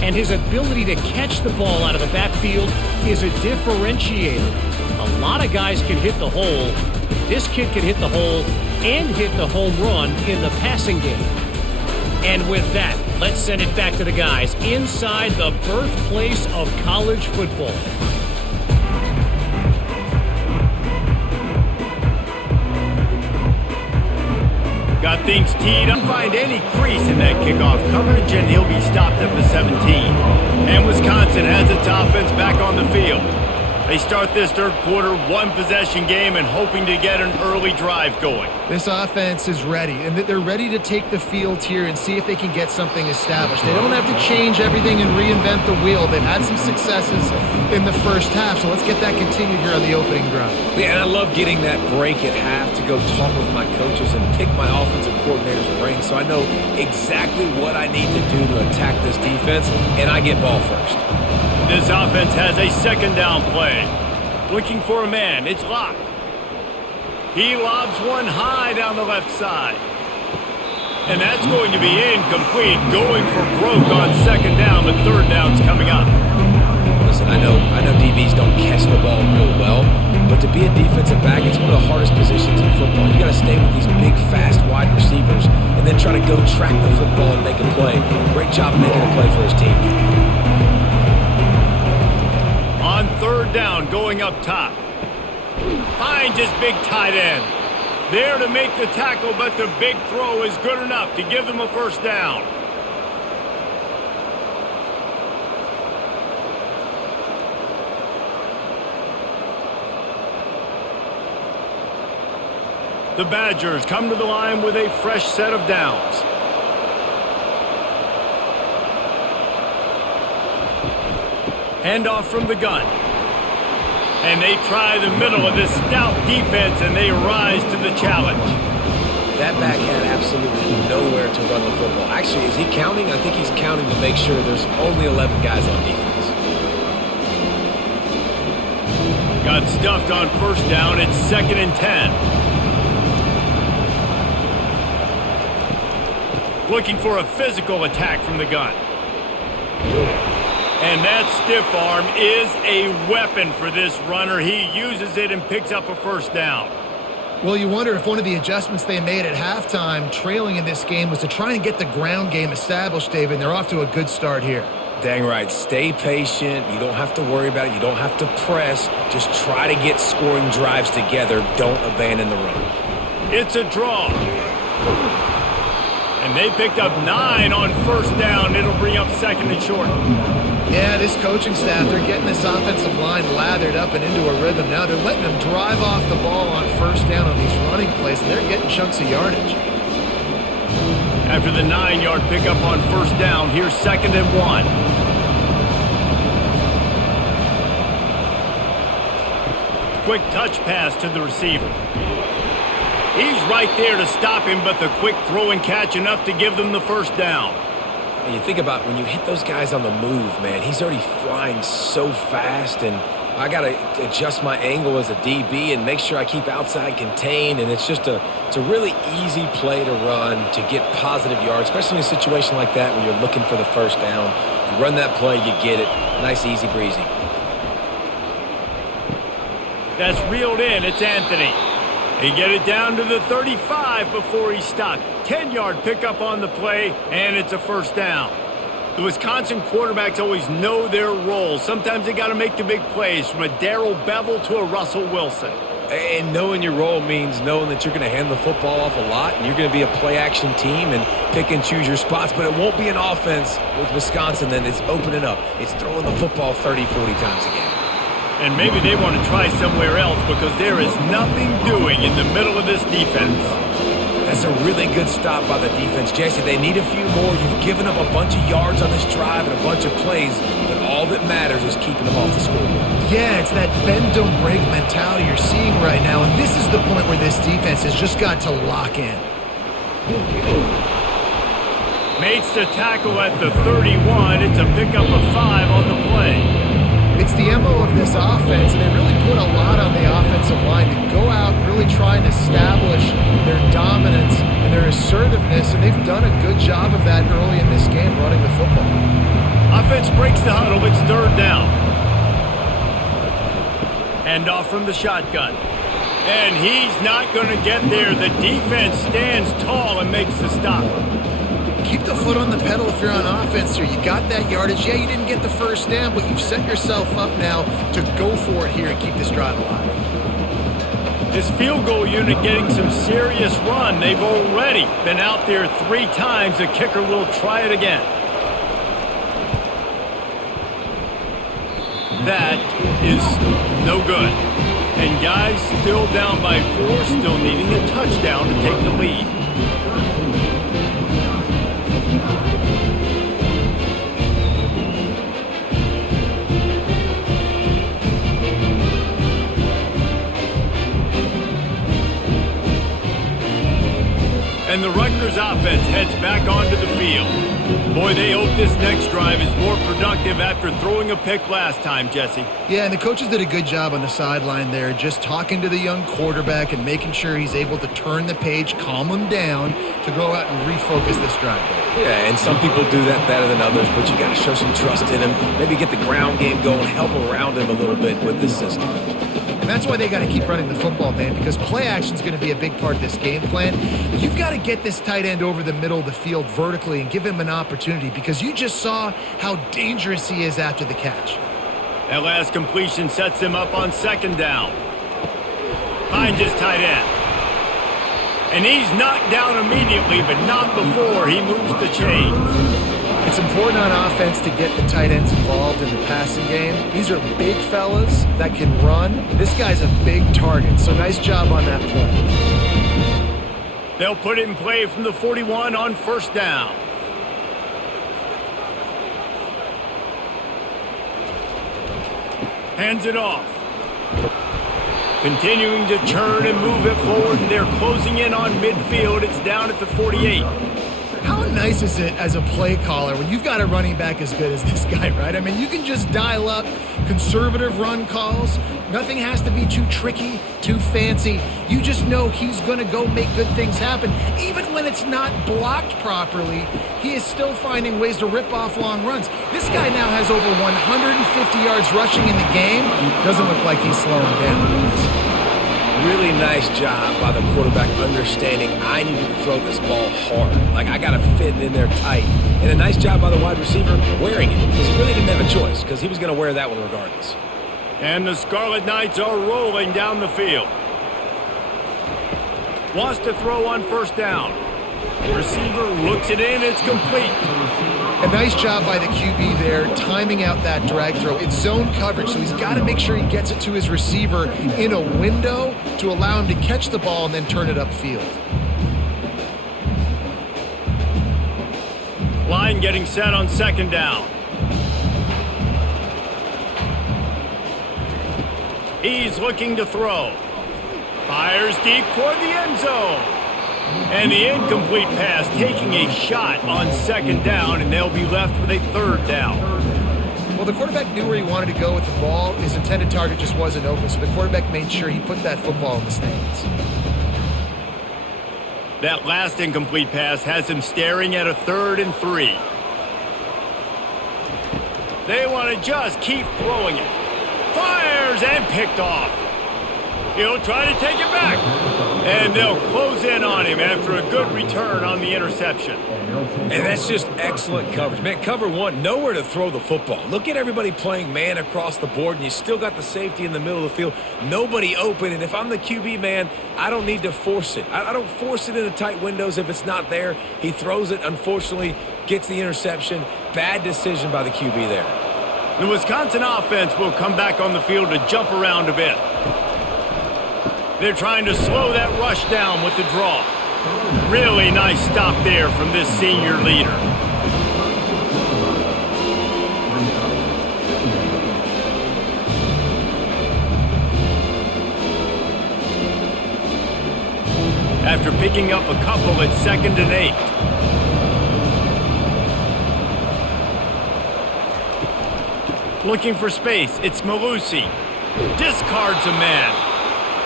And his ability to catch the ball out of the backfield is a differentiator. A lot of guys can hit the hole. This kid can hit the hole and hit the home run in the passing game. And with that, let's send it back to the guys inside the birthplace of college football. Got things teed up. Find any crease in that kickoff coverage, and he'll be stopped at the 17. And Wisconsin has its offense back on the field. They start this third quarter, 1-possession game, and hoping to get an early drive going. This offense is ready, and they're ready to take the field here and see if they can get something established. They don't have to change everything and reinvent the wheel. They've had some successes in the first half, so let's get that continued here on the opening drive. Yeah, and I love getting that break at half to go talk with my coaches and pick my offensive coordinator's brain so I know exactly what I need to do to attack this defense, and I get ball first. This offense has a second down play. Looking for a man. It's Locke. He lobs one high down the left side. And that's going to be incomplete. Going for broke on second down, but third down's coming up. Listen, I know DBs don't catch the ball real well, but to be a defensive back, it's one of the hardest positions in football. You got to stay with these big, fast, wide receivers and then try to go track the football and make a play. Great job making a play for his team. On third down, going up top. Finds his big tight end. There to make the tackle, but the big throw is good enough to give them a first down. The Badgers come to the line with a fresh set of downs. Handoff from the gun. And they try the middle of this stout defense, and they rise to the challenge. That back had absolutely nowhere to run the football. Actually, is he counting? I think he's counting to make sure there's only 11 guys on defense. Got stuffed on first down. It's 2nd and 10. Looking for a physical attack from the gun. And that stiff arm is a weapon for this runner. He uses it and picks up a first down. Well, you wonder if one of the adjustments they made at halftime, trailing in this game, was to try and get the ground game established, David, and they're off to a good start here. Dang right. Stay patient. You don't have to worry about it. You don't have to press. Just try to get scoring drives together. Don't abandon the run. It's a draw. And they picked up 9 on first down. It'll bring up 2nd and short. Yeah, this coaching staff, they're getting this offensive line lathered up and into a rhythm now. They're letting them drive off the ball on first down on these running plays, and they're getting chunks of yardage. After the 9-yard pickup on first down, here's 2nd and 1. Quick touch pass to the receiver. He's right there to stop him, but the quick throw and catch enough to give them the first down. And you think about when you hit those guys on the move, man, he's already flying so fast, and I got to adjust my angle as a DB and make sure I keep outside contained, and it's a really easy play to run to get positive yards, especially in a situation like that when you're looking for the first down. You run that play, you get it. Nice, easy breezy. That's reeled in. It's Anthony. He get it down to the 35 before he stopped. 10-yard pickup on the play, and it's a first down. The Wisconsin quarterbacks always know their role. Sometimes they got to make the big plays, from a Darrell Bevel to a Russell Wilson. And knowing your role means knowing that you're going to hand the football off a lot, and you're going to be a play-action team and pick and choose your spots. But it won't be an offense with Wisconsin that is opening up. It's throwing the football 30, 40 times a game. And maybe they want to try somewhere else because there is nothing doing in the middle of this defense. That's a really good stop by the defense, Jesse. They need a few more. You've given up a bunch of yards on this drive and a bunch of plays, but all that matters is keeping them off the scoreboard. Yeah, it's that bend, don't break mentality you're seeing right now, and this is the point where this defense has just got to lock in. Makes the tackle at the 31. It's a pickup of 5 on the play. It's the MO of this offense, and they really put a lot on the offensive line to go out and really try and establish their dominance and their assertiveness, and they've done a good job of that early in this game running the football. Offense breaks the huddle. It's 3rd down. Hand off from the shotgun. And he's not going to get there. The defense stands tall and makes the stop. Keep the foot on the pedal if you're on offense here. You got that yardage. Yeah, you didn't get the first down, but you've set yourself up now to go for it here and keep this drive alive. This field goal unit getting some serious run. They've already been out there 3 times. The kicker will try it again. That is no good. And guys still down by 4, still needing a touchdown to take the lead. And the Rutgers offense heads back onto the field. Boy, they hope this next drive is more productive after throwing a pick last time, Jesse. Yeah, and the coaches did a good job on the sideline there, just talking to the young quarterback and making sure he's able to turn the page, calm him down to go out and refocus this drive. Yeah, and some people do that better than others, but you got to show some trust in him. Maybe get the ground game going, help around him a little bit with this system. And that's why they got to keep running the football, man, because play action is going to be a big part of this game plan. You've got to get this tight end over the middle of the field vertically and give him an opportunity, because you just saw how dangerous he is after the catch. That last completion sets him up on 2nd down. Finds his tight end. And he's knocked down immediately, but not before he moves the chains. It's important on offense to get the tight ends involved in the passing game. These are big fellas that can run. This guy's a big target, so nice job on that play. They'll put it in play from the 41 on 1st down. Hands it off. Continuing to turn and move it forward, and they're closing in on midfield. It's down at the 48. How How nice is it as a play caller when you've got a running back as good as this guy, right? I mean, you can just dial up conservative run calls. Nothing has to be too tricky, too fancy. You just know he's going to go make good things happen. Even when it's not blocked properly, he is still finding ways to rip off long runs. This guy now has over 150 yards rushing in the game. Doesn't look like he's slowing down. Really nice job by the quarterback understanding I needed to throw this ball hard. Like, I got to fit it in there tight. And a nice job by the wide receiver wearing it, because he really didn't have a choice, because he was going to wear that one regardless. And the Scarlet Knights are rolling down the field. Wants to throw on first down. Receiver looks it in. It's complete. A nice job by the QB there, timing out that drag throw. It's zone coverage, so he's got to make sure he gets it to his receiver in a window to allow him to catch the ball and then turn it upfield. Line getting set on second down. He's looking to throw. Fires deep toward the end zone. And the incomplete pass taking a shot on second down, and they'll be left with a third down. Well, the quarterback knew where he wanted to go with the ball. His intended target just wasn't open, so the quarterback made sure he put that football in the stands. That last incomplete pass has him staring at a 3rd and 3. They want to just keep throwing it. Fires and picked off. He'll try to take it back. And they'll close in on him after a good return on the interception. And that's just excellent coverage. Man, cover one, nowhere to throw the football. Look at everybody playing man across the board, and you still got the safety in the middle of the field. Nobody open, and if I'm the QB, man, I don't need to force it. I don't force it into tight windows if it's not there. He throws it, unfortunately, gets the interception. Bad decision by the QB there. The Wisconsin offense will come back on the field to jump around a bit. They're trying to slow that rush down with the draw. Really nice stop there from this senior leader. After picking up a couple at 2nd and 8. Looking for space, it's Malusi. Discards a man.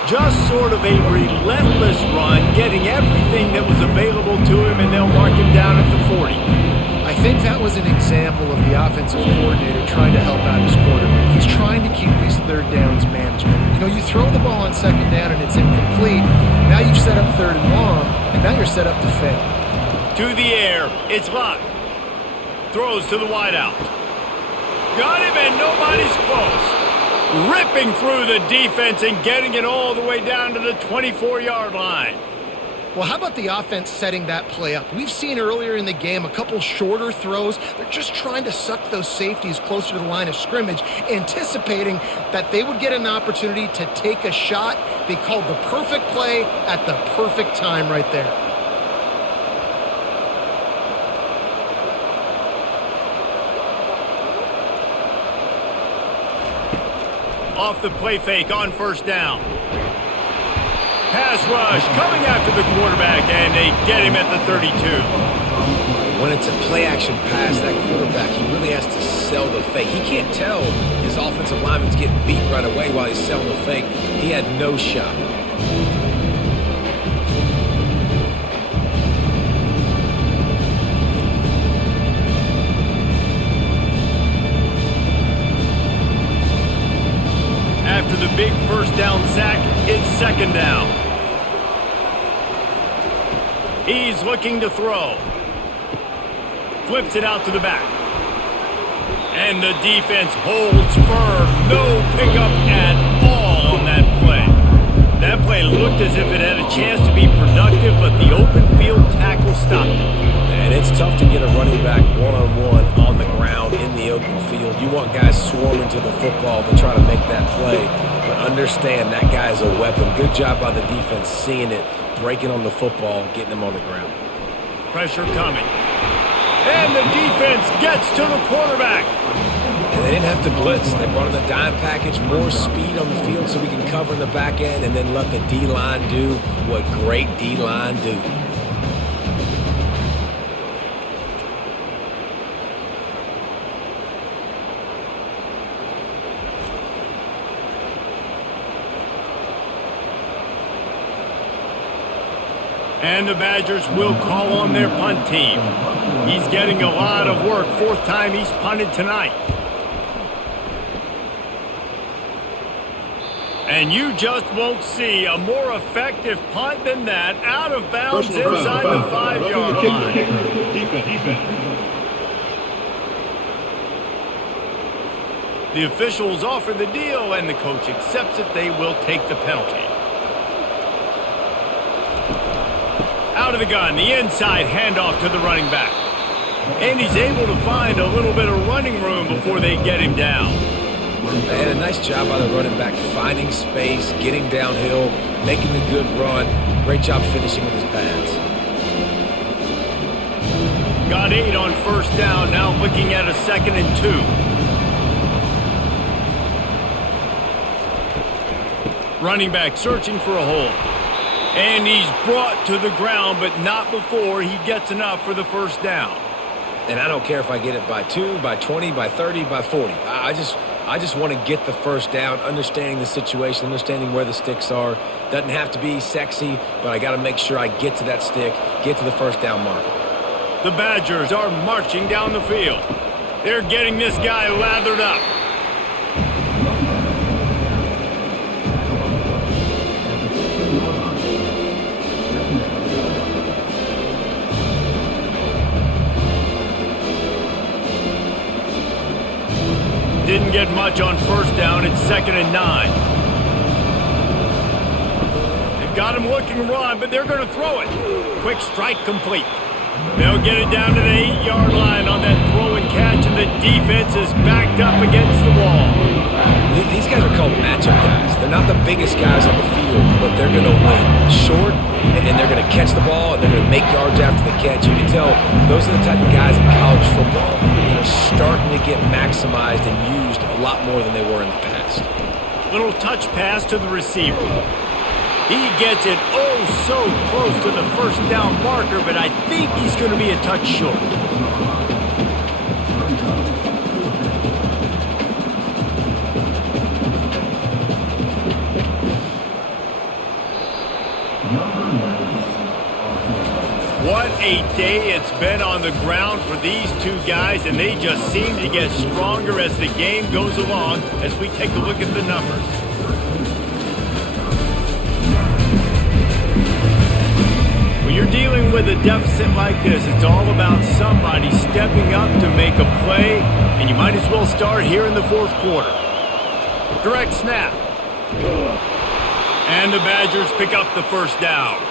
Just sort of a relentless run, getting everything that was available to him, and they'll mark him down at the 40. I think that was an example of the offensive coordinator trying to help out his quarterback. He's trying to keep these third downs manageable. You know, you throw the ball on second down and it's incomplete. Now you've set up 3rd and long, and now you're set up to fail. To the air, it's Luck. Throws to the wideout. Got him, and nobody's close. Ripping through the defense and getting it all the way down to the 24-yard line. Well, how about the offense setting that play up? We've seen earlier in the game a couple shorter throws. They're just trying to suck those safeties closer to the line of scrimmage, anticipating that they would get an opportunity to take a shot. They called the perfect play at the perfect time right there. Off the play fake on first down. Pass rush coming after the quarterback, and they get him at the 32. When it's a play-action pass, that quarterback, he really has to sell the fake. He can't tell his offensive lineman's getting beat right away while he's selling the fake. He had no shot. After the big first down sack, it's 2nd down. He's looking to throw. Flips it out to the back. And the defense holds firm. No pickup at all on that play. That play looked as if it had a chance to be productive, but the open field tackle stopped it. And it's tough to get a running back one-on-one on the ground in the open field. You want guys swarming to the football to try to make that play, but understand that guy is a weapon. Good job by the defense seeing it, breaking on the football, getting him on the ground. Pressure coming. And the defense gets to the quarterback. And they didn't have to blitz. They brought in the dime package, more speed on the field so we can cover in the back end, and then let the D-line do what great D-line do. And the Badgers will call on their punt team. He's getting a lot of work. Fourth time he's punted tonight. And you just won't see a more effective punt than that. Out of bounds inside the 5-yard line. Defense. The officials offer the deal, and the coach accepts it. They will take the penalty. Out of the gun, the inside handoff to the running back. And he's able to find a little bit of running room before they get him down. And a nice job by the running back, finding space, getting downhill, making a good run. Great job finishing with his pads. Got 8 on first down, now looking at a 2nd and 2. Running back searching for a hole. And he's brought to the ground, but not before he gets enough for the first down. And I don't care if I get it by 2, by 20, by 30, by 40. I just want to get the first down, understanding the situation, understanding where the sticks are. Doesn't have to be sexy, but I got to make sure I get to that stick, get to the first down marker. The Badgers are marching down the field. They're getting this guy lathered up. Didn't get much on first down. It's 2nd and 9. They've got him looking run, but they're going to throw it. Quick strike complete. They'll get it down to the 8-yard line on that throw and catch, and the defense is backed up against the wall. These guys are called matchup guys. They're not the biggest guys on the field, but they're going to win short, and they're going to catch the ball, and they're going to make yards after the catch. You can tell those are the type of guys in college football that are starting to get maximized and used a lot more than they were in the past. Little touch pass to the receiver. He gets it oh so close to the first down marker, but I think he's going to be a touch short. What a day it's been on the ground for these two guys, and they just seem to get stronger as the game goes along as we take a look at the numbers. When you're dealing with a deficit like this, it's all about somebody stepping up to make a play, and you might as well start here in the fourth quarter. Direct snap. And the Badgers pick up the first down.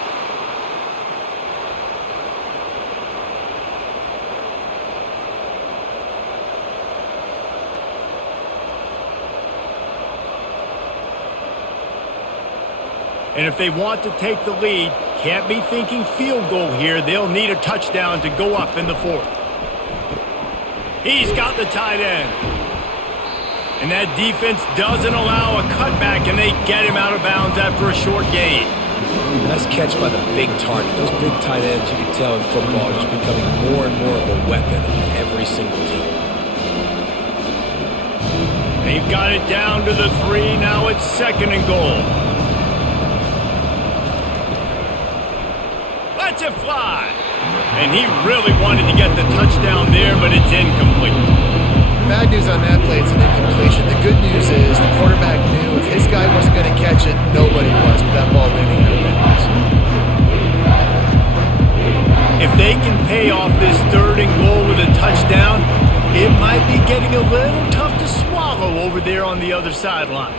And if they want to take the lead, can't be thinking field goal here. They'll need a touchdown to go up in the fourth. He's got the tight end. And that defense doesn't allow a cutback, and they get him out of bounds after a short gain. Nice catch by the big target. Those big tight ends, you can tell in football, are just becoming more and more of a weapon on every single team. They've got it down to the 3. Now it's 2nd and goal. Lets it fly. And he really wanted to get the touchdown there, but it's incomplete. Bad news on that play, it's an incompletion. The good news is the quarterback knew if his guy wasn't going to catch it, nobody was with that ball landing out of bounds. If they can pay off this 3rd and goal with a touchdown, it might be getting a little tough to swallow over there on the other sideline.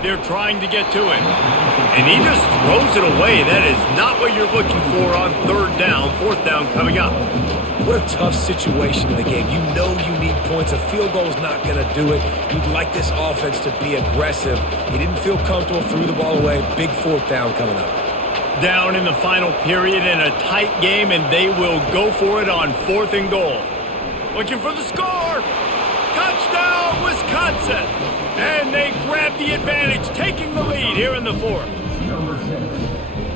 They're trying to get to him, and he just throws it away. That is not what you're looking for on 3rd down, 4th down coming up. What a tough situation in the game. You know you need points. A field goal is not going to do it. You'd like this offense to be aggressive. He didn't feel comfortable, threw the ball away. Big 4th down coming up. Down in the final period in a tight game, and they will go for it on 4th and goal. Looking for the score. Touchdown, Wisconsin. And they grab the advantage, taking the lead here in the 4th.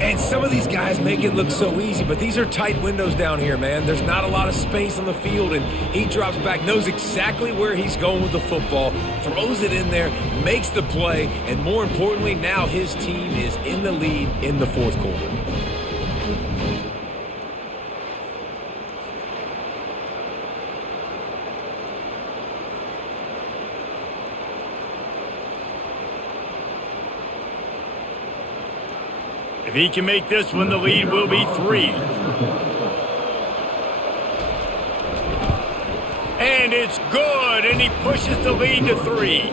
And some of these guys make it look so easy, but these are tight windows down here, man. There's not a lot of space on the field, and he drops back, knows exactly where he's going with the football, throws it in there, makes the play, and more importantly, now his team is in the lead in the 4th quarter. If he can make this one, the lead will be 3. And it's good, and he pushes the lead to 3.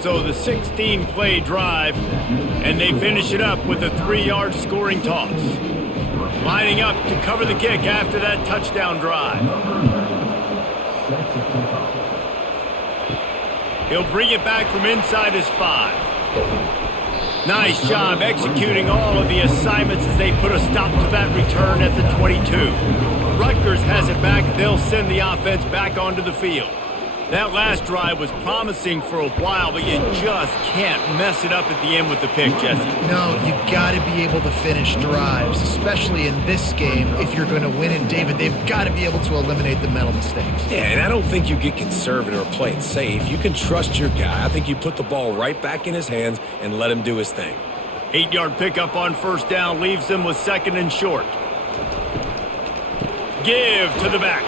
So the 16-play drive, and they finish it up with a 3-yard scoring toss. Lining up to cover the kick after that touchdown drive. He'll bring it back from inside his 5. Nice job executing all of the assignments as they put a stop to that return at the 22. Rutgers has it back. They'll send the offense back onto the field. That last drive was promising for a while, but you just can't mess it up at the end with the pick, Jesse. No, you got to be able to finish drives, especially in this game. If you're going to win, and David, they've got to be able to eliminate the mental mistakes. Yeah, and I don't think you get conservative or play it safe. You can trust your guy. I think you put the ball right back in his hands and let him do his thing. 8-yard pickup on first down leaves them with 2nd and short. Give to the back.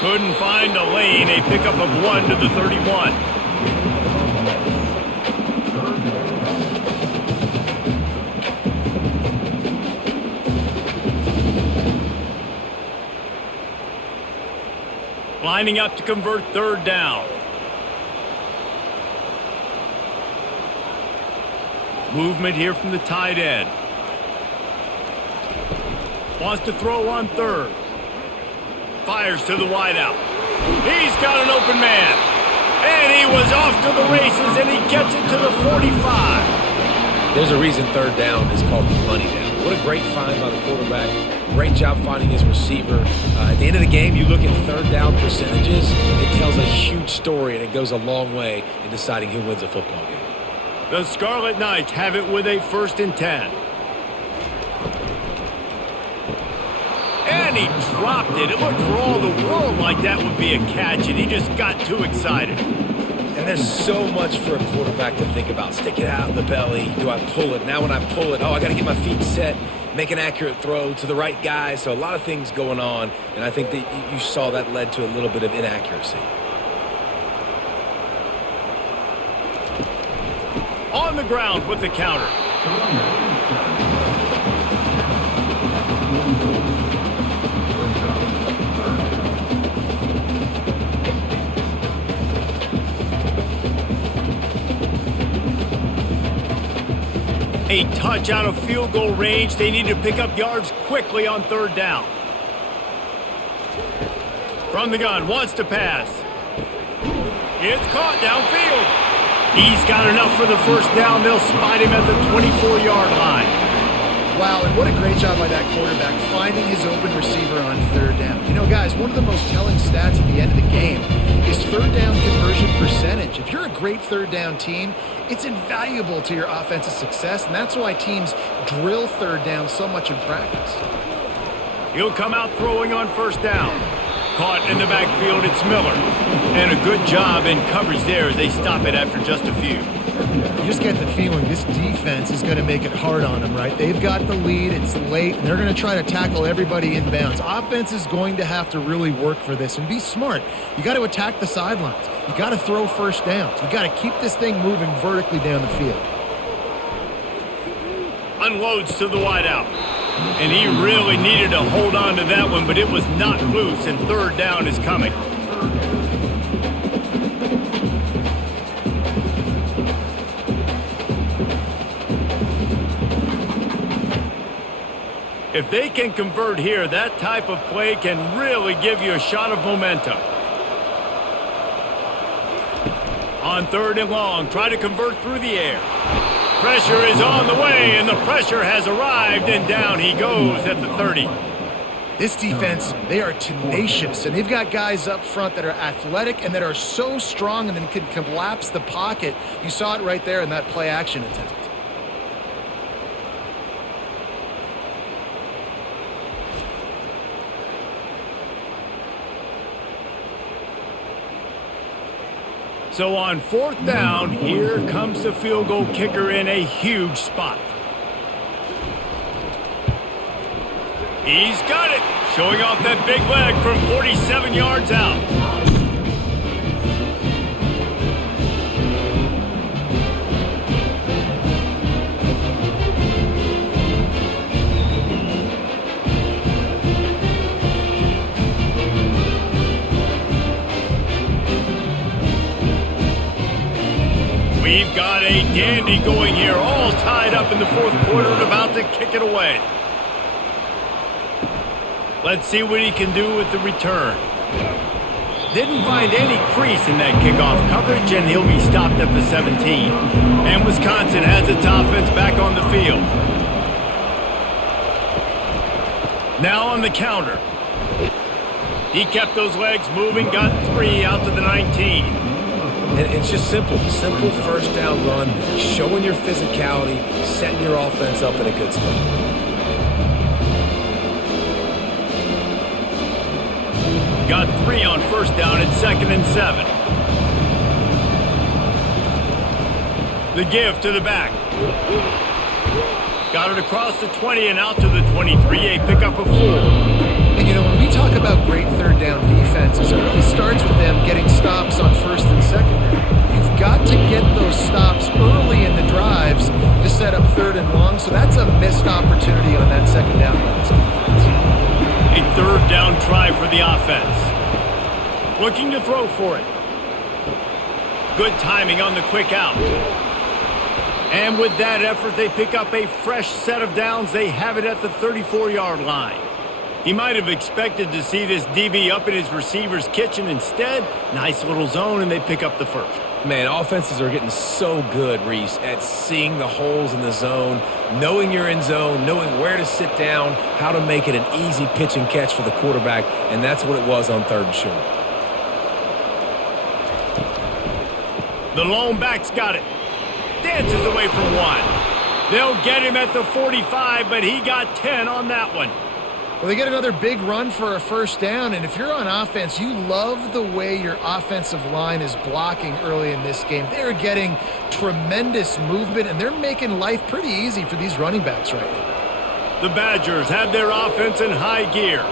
Couldn't find a lane. A pickup of 1 to the 31. Lining up to convert 3rd down. Movement here from the tight end. Wants to throw on 3rd. Fires to the wideout. He's got an open man. And he was off to the races, and he gets it to the 45. There's a reason 3rd down is called the money down. What a great find by the quarterback. Great job finding his receiver. At the end of the game, you look at 3rd down percentages. It tells a huge story, and it goes a long way in deciding who wins a football game. The Scarlet Knights have it with a 1st and 10. And he dropped it. It looked for all the world like that would be a catch, and he just got too excited. And there's so much for a quarterback to think about. Stick it out in the belly. Do I pull it? Now when I pull it, I got to get my feet set, make an accurate throw to the right guy. So a lot of things going on, and I think that you saw that led to a little bit of inaccuracy. On the ground with the counter. A touch out of field goal range. They need to pick up yards quickly on 3rd down. From the gun, wants to pass. It's caught downfield. He's got enough for the 1st down. They'll spot him at the 24-yard line. Wow, and what a great job by that quarterback finding his open receiver on 3rd down. You know, guys, one of the most telling stats at the end of the game is 3rd down conversion percentage. If you're a great 3rd down team, it's invaluable to your offensive success, and that's why teams drill 3rd down so much in practice. He'll come out throwing on 1st down. Caught in the backfield, it's Miller. And a good job in coverage there as they stop it after just a few. You just get the feeling this defense is going to make it hard on them, right? They've got the lead, it's late, and they're going to try to tackle everybody inbounds. Offense is going to have to really work for this and be smart. You got to attack the sidelines. You got to throw 1st downs. You got to keep this thing moving vertically down the field. Unloads to the wideout. And he really needed to hold on to that one, but it was not loose, and 3rd down is coming. If they can convert here, that type of play can really give you a shot of momentum. On 3rd and long, try to convert through the air. Pressure is on the way, and the pressure has arrived, and down he goes at the 30. This defense, they are tenacious, and they've got guys up front that are athletic and that are so strong and then can collapse the pocket. You saw it right there in that play action attempt. So on 4th down, here comes the field goal kicker in a huge spot. He's got it, showing off that big leg from 47 yards out. We've got a dandy going here, all tied up in the fourth quarter and about to kick it away. Let's see what he can do with the return. Didn't find any crease in that kickoff coverage, and he'll be stopped at the 17. And Wisconsin has its offense back on the field. Now on the counter. He kept those legs moving, got 3 out to the 19. And it's just simple first down run, showing your physicality, setting your offense up in a good spot. Got 3 on first down at 2nd and 7. The give to the back. Got it across the 20 and out to the 23, a pickup of 4. And, you know, when we talk about great third down defenses, it really starts with them getting stops on first and second down. You've got to get those stops early in the drives to set up third and long, so that's a missed opportunity on that second down by this defense. A third down try for the offense. Looking to throw for it. Good timing on the quick out. And with that effort, they pick up a fresh set of downs. They have it at the 34-yard line. He might have expected to see this DB up in his receiver's kitchen. Instead, nice little zone, and they pick up the first. Man, offenses are getting so good, Reese, at seeing the holes in the zone, knowing you're in zone, knowing where to sit down, how to make it an easy pitch and catch for the quarterback, and that's what it was on third and short. The lone back's got it. Dances away from 1. They'll get him at the 45, but he got 10 on that one. Well, they get another big run for a first down, and if you're on offense, you love the way your offensive line is blocking early in this game. They're getting tremendous movement, and they're making life pretty easy for these running backs right now. The Badgers have their offense in high gear.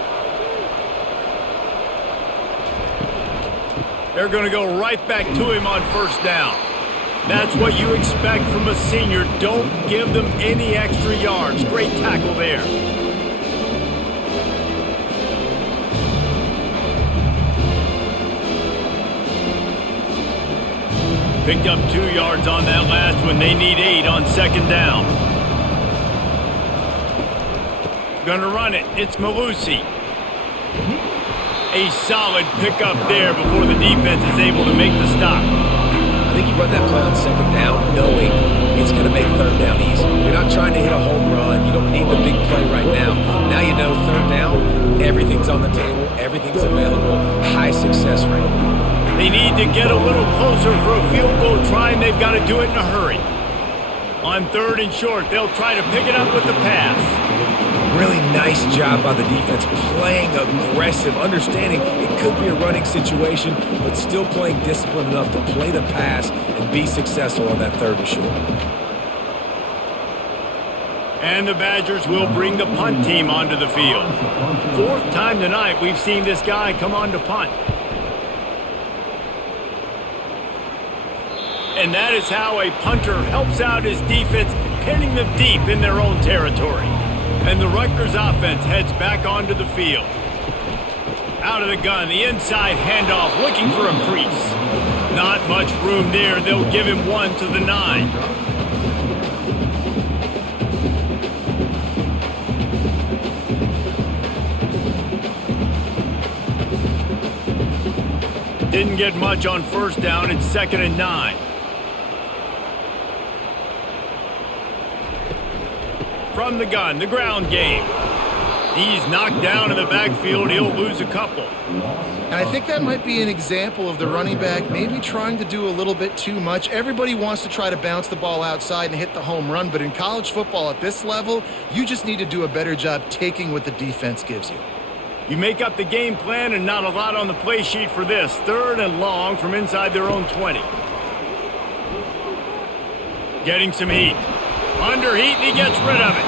They're going to go right back to him on first down. That's what you expect from a senior. Don't give them any extra yards. Great tackle there. Picked up 2 yards on that last one. They need 8 on second down. Gonna run it. It's Malusi. A solid pickup there before the defense is able to make the stop. I think you run that play on second down knowing it's going to make third down easy. You're not trying to hit a home run. You don't need the big play right now. Now you know third down, everything's on the table, everything's available, high success rate. They need to get a little closer for a field goal try, and they've got to do it in a hurry. On third and short, they'll try to pick it up with the pass. Really nice job by the defense, playing aggressive, understanding it could be a running situation, but still playing disciplined enough to play the pass and be successful on that third and short. And the Badgers will bring the punt team onto the field. 4th time tonight we've seen this guy come on to punt. And that is how a punter helps out his defense, pinning them deep in their own territory. And the Rutgers offense heads back onto the field. Out of the gun, the inside handoff, looking for a crease. Not much room there. They'll give him 1 to the 9. Didn't get much on first down. It's 2nd and 9. From the gun, the ground game. He's knocked down in the backfield. He'll lose a couple. And I think that might be an example of the running back maybe trying to do a little bit too much. Everybody wants to try to bounce the ball outside and hit the home run, but in college football at this level, you just need to do a better job taking what the defense gives you. You make up the game plan and not a lot on the play sheet for this. 3rd and long from inside their own 20. Getting some heat. Under heat, and he gets rid of it.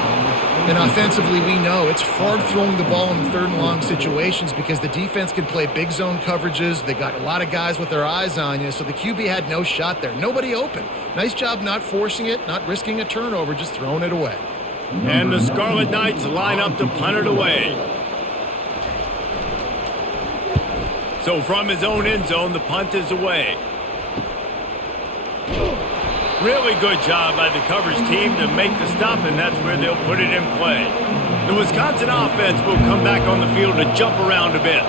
And offensively, we know it's hard throwing the ball in the 3rd and long situations because the defense can play big zone coverages. They got a lot of guys with their eyes on you, so the QB had no shot there. Nobody open. Nice job not forcing it, not risking a turnover, just throwing it away. And the Scarlet Knights line up to punt it away. So from his own end zone, the punt is away. Really good job by the coverage team to make the stop, and that's where they'll put it in play. The Wisconsin offense will come back on the field to jump around a bit.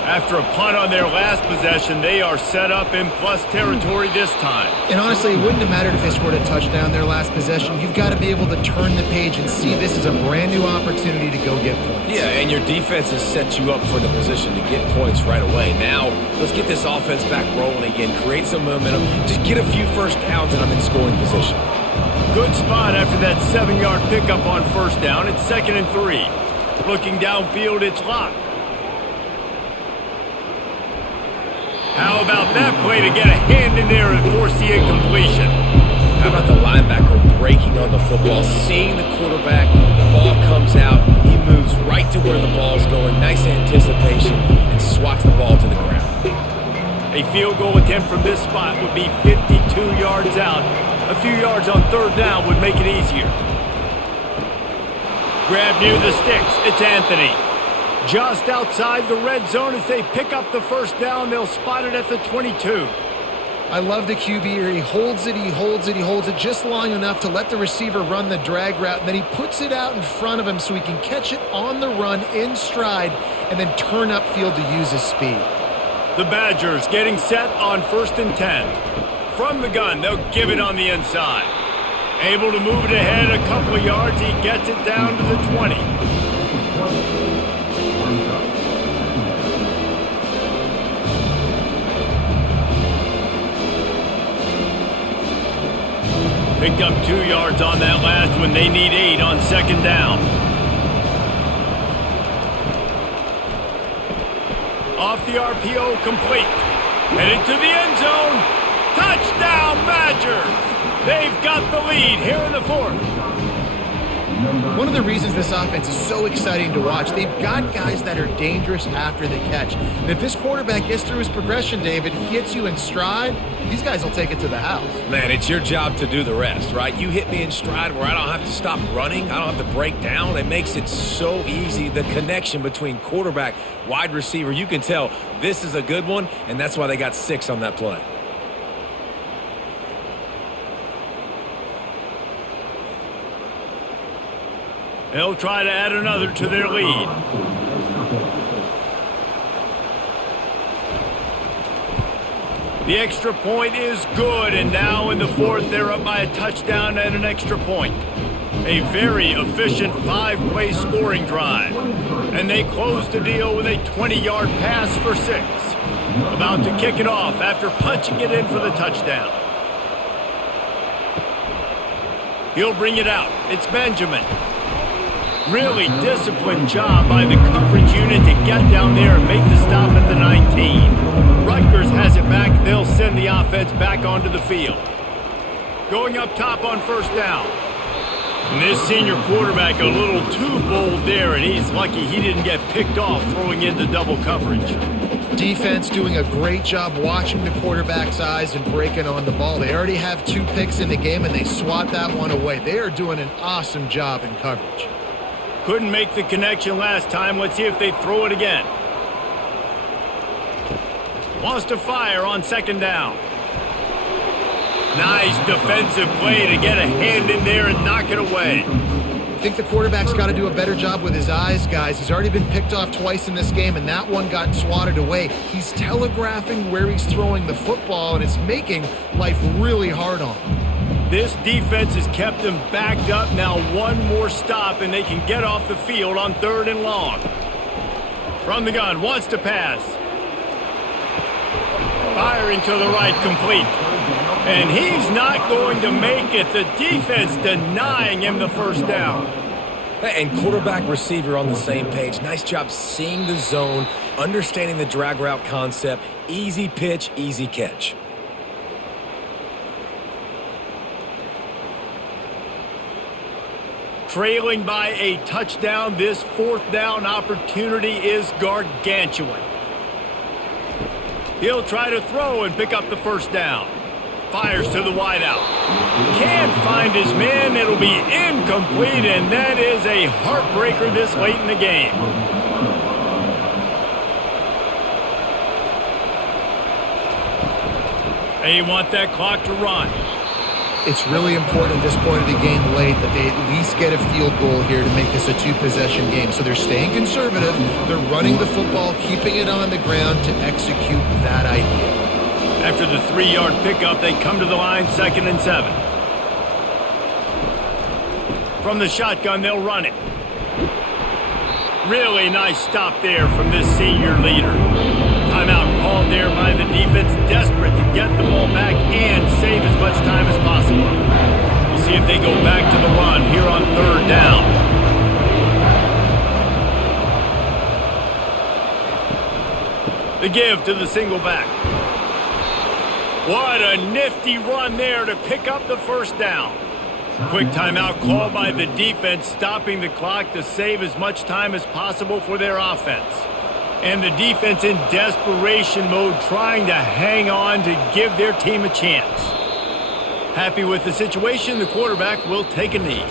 After a punt on their last possession, they are set up in plus territory this time. And honestly, it wouldn't have mattered if they scored a touchdown their last possession. You've got to be able to turn the page and see this is a brand new opportunity to go get points. Yeah, and your defense has set you up for the position to get points right away. Now, let's get this offense back rolling again, create some momentum, just get a few first downs, and I'm in scoring position. Good spot after that 7-yard pickup on first down. It's 2nd and 3. Looking downfield, it's locked. How about that play to get a hand in there and force the incompletion? How about the linebacker breaking on the football, seeing the quarterback, the ball comes out, he moves right to where the ball's going, nice anticipation, and swats the ball to the ground. A field goal attempt from this spot would be 52 yards out. A few yards on third down would make it easier. Grab near the sticks. It's Anthony. Just outside the red zone as they pick up the first down. They'll spot it at the 22. I love the QB here. He holds it, he holds it, he holds it just long enough to let the receiver run the drag route, and then he puts it out in front of him so he can catch it on the run in stride and then turn upfield to use his speed. The Badgers getting set on 1st and 10. From the gun, they'll give it on the inside. Able to move it ahead a couple of yards. He gets it down to the 20. Picked up 2 yards on that last one. They need 8 on 2nd down. Off the RPO, complete. Headed to the end zone. Touchdown, Badgers! They've got the lead here in the 4th. One of the reasons this offense is so exciting to watch, they've got guys that are dangerous after the catch. And if this quarterback gets through his progression, David, he hits you in stride, these guys will take it to the house. Man, it's your job to do the rest, right? You hit me in stride where I don't have to stop running. I don't have to break down. It makes it so easy. The connection between quarterback, wide receiver, you can tell this is a good one, and that's why they got 6 on that play. They'll try to add another to their lead. The extra point is good, and now in the 4th, they're up by a touchdown and an extra point. A very efficient 5-play scoring drive. And they close the deal with a 20-yard pass for 6. About to kick it off after punching it in for the touchdown. He'll bring it out. It's Benjamin. Really disciplined job by the coverage unit to get down there and make the stop at the 19. Rutgers has it back. They'll send the offense back onto the field. Going up top on first down. And this senior quarterback a little too bold there, and he's lucky he didn't get picked off throwing into double coverage. Defense doing a great job watching the quarterback's eyes and breaking on the ball. They already have 2 picks in the game, and they swat that one away. They are doing an awesome job in coverage. Couldn't make the connection last time. Let's see if they throw it again. Wants to fire on 2nd down. Nice defensive play to get a hand in there and knock it away. I think the quarterback's got to do a better job with his eyes, guys. He's already been picked off twice in this game, and that one got swatted away. He's telegraphing where he's throwing the football, and it's making life really hard on him. This defense has kept them backed up. Now one more stop, and they can get off the field on 3rd and long. From the gun, wants to pass. Firing to the right, complete. And he's not going to make it. The defense denying him the first down. And quarterback receiver on the same page. Nice job seeing the zone, understanding the drag route concept. Easy pitch, easy catch. Trailing by a touchdown, this 4th down opportunity is gargantuan. He'll try to throw and pick up the first down. Fires to the wideout. Can't find his man. It'll be incomplete, and that is a heartbreaker this late in the game. They want that clock to run. It's really important at this point of the game late that they at least get a field goal here to make this a two-possession game. So they're staying conservative. They're running the football, keeping it on the ground to execute that idea. After the 3-yard pickup, they come to the line, 2nd and 7. From the shotgun, they'll run it. Really nice stop there from this senior leader. Timeout called there by the defense, desperate to get the ball back and save as much time as possible. We'll see if they go back to the run here on 3rd down. The give to the single back. What a nifty run there to pick up the 1st down. Quick timeout call by the defense, stopping the clock to save as much time as possible for their offense. And the defense in desperation mode, trying to hang on to give their team a chance. Happy with the situation, the quarterback will take a knee.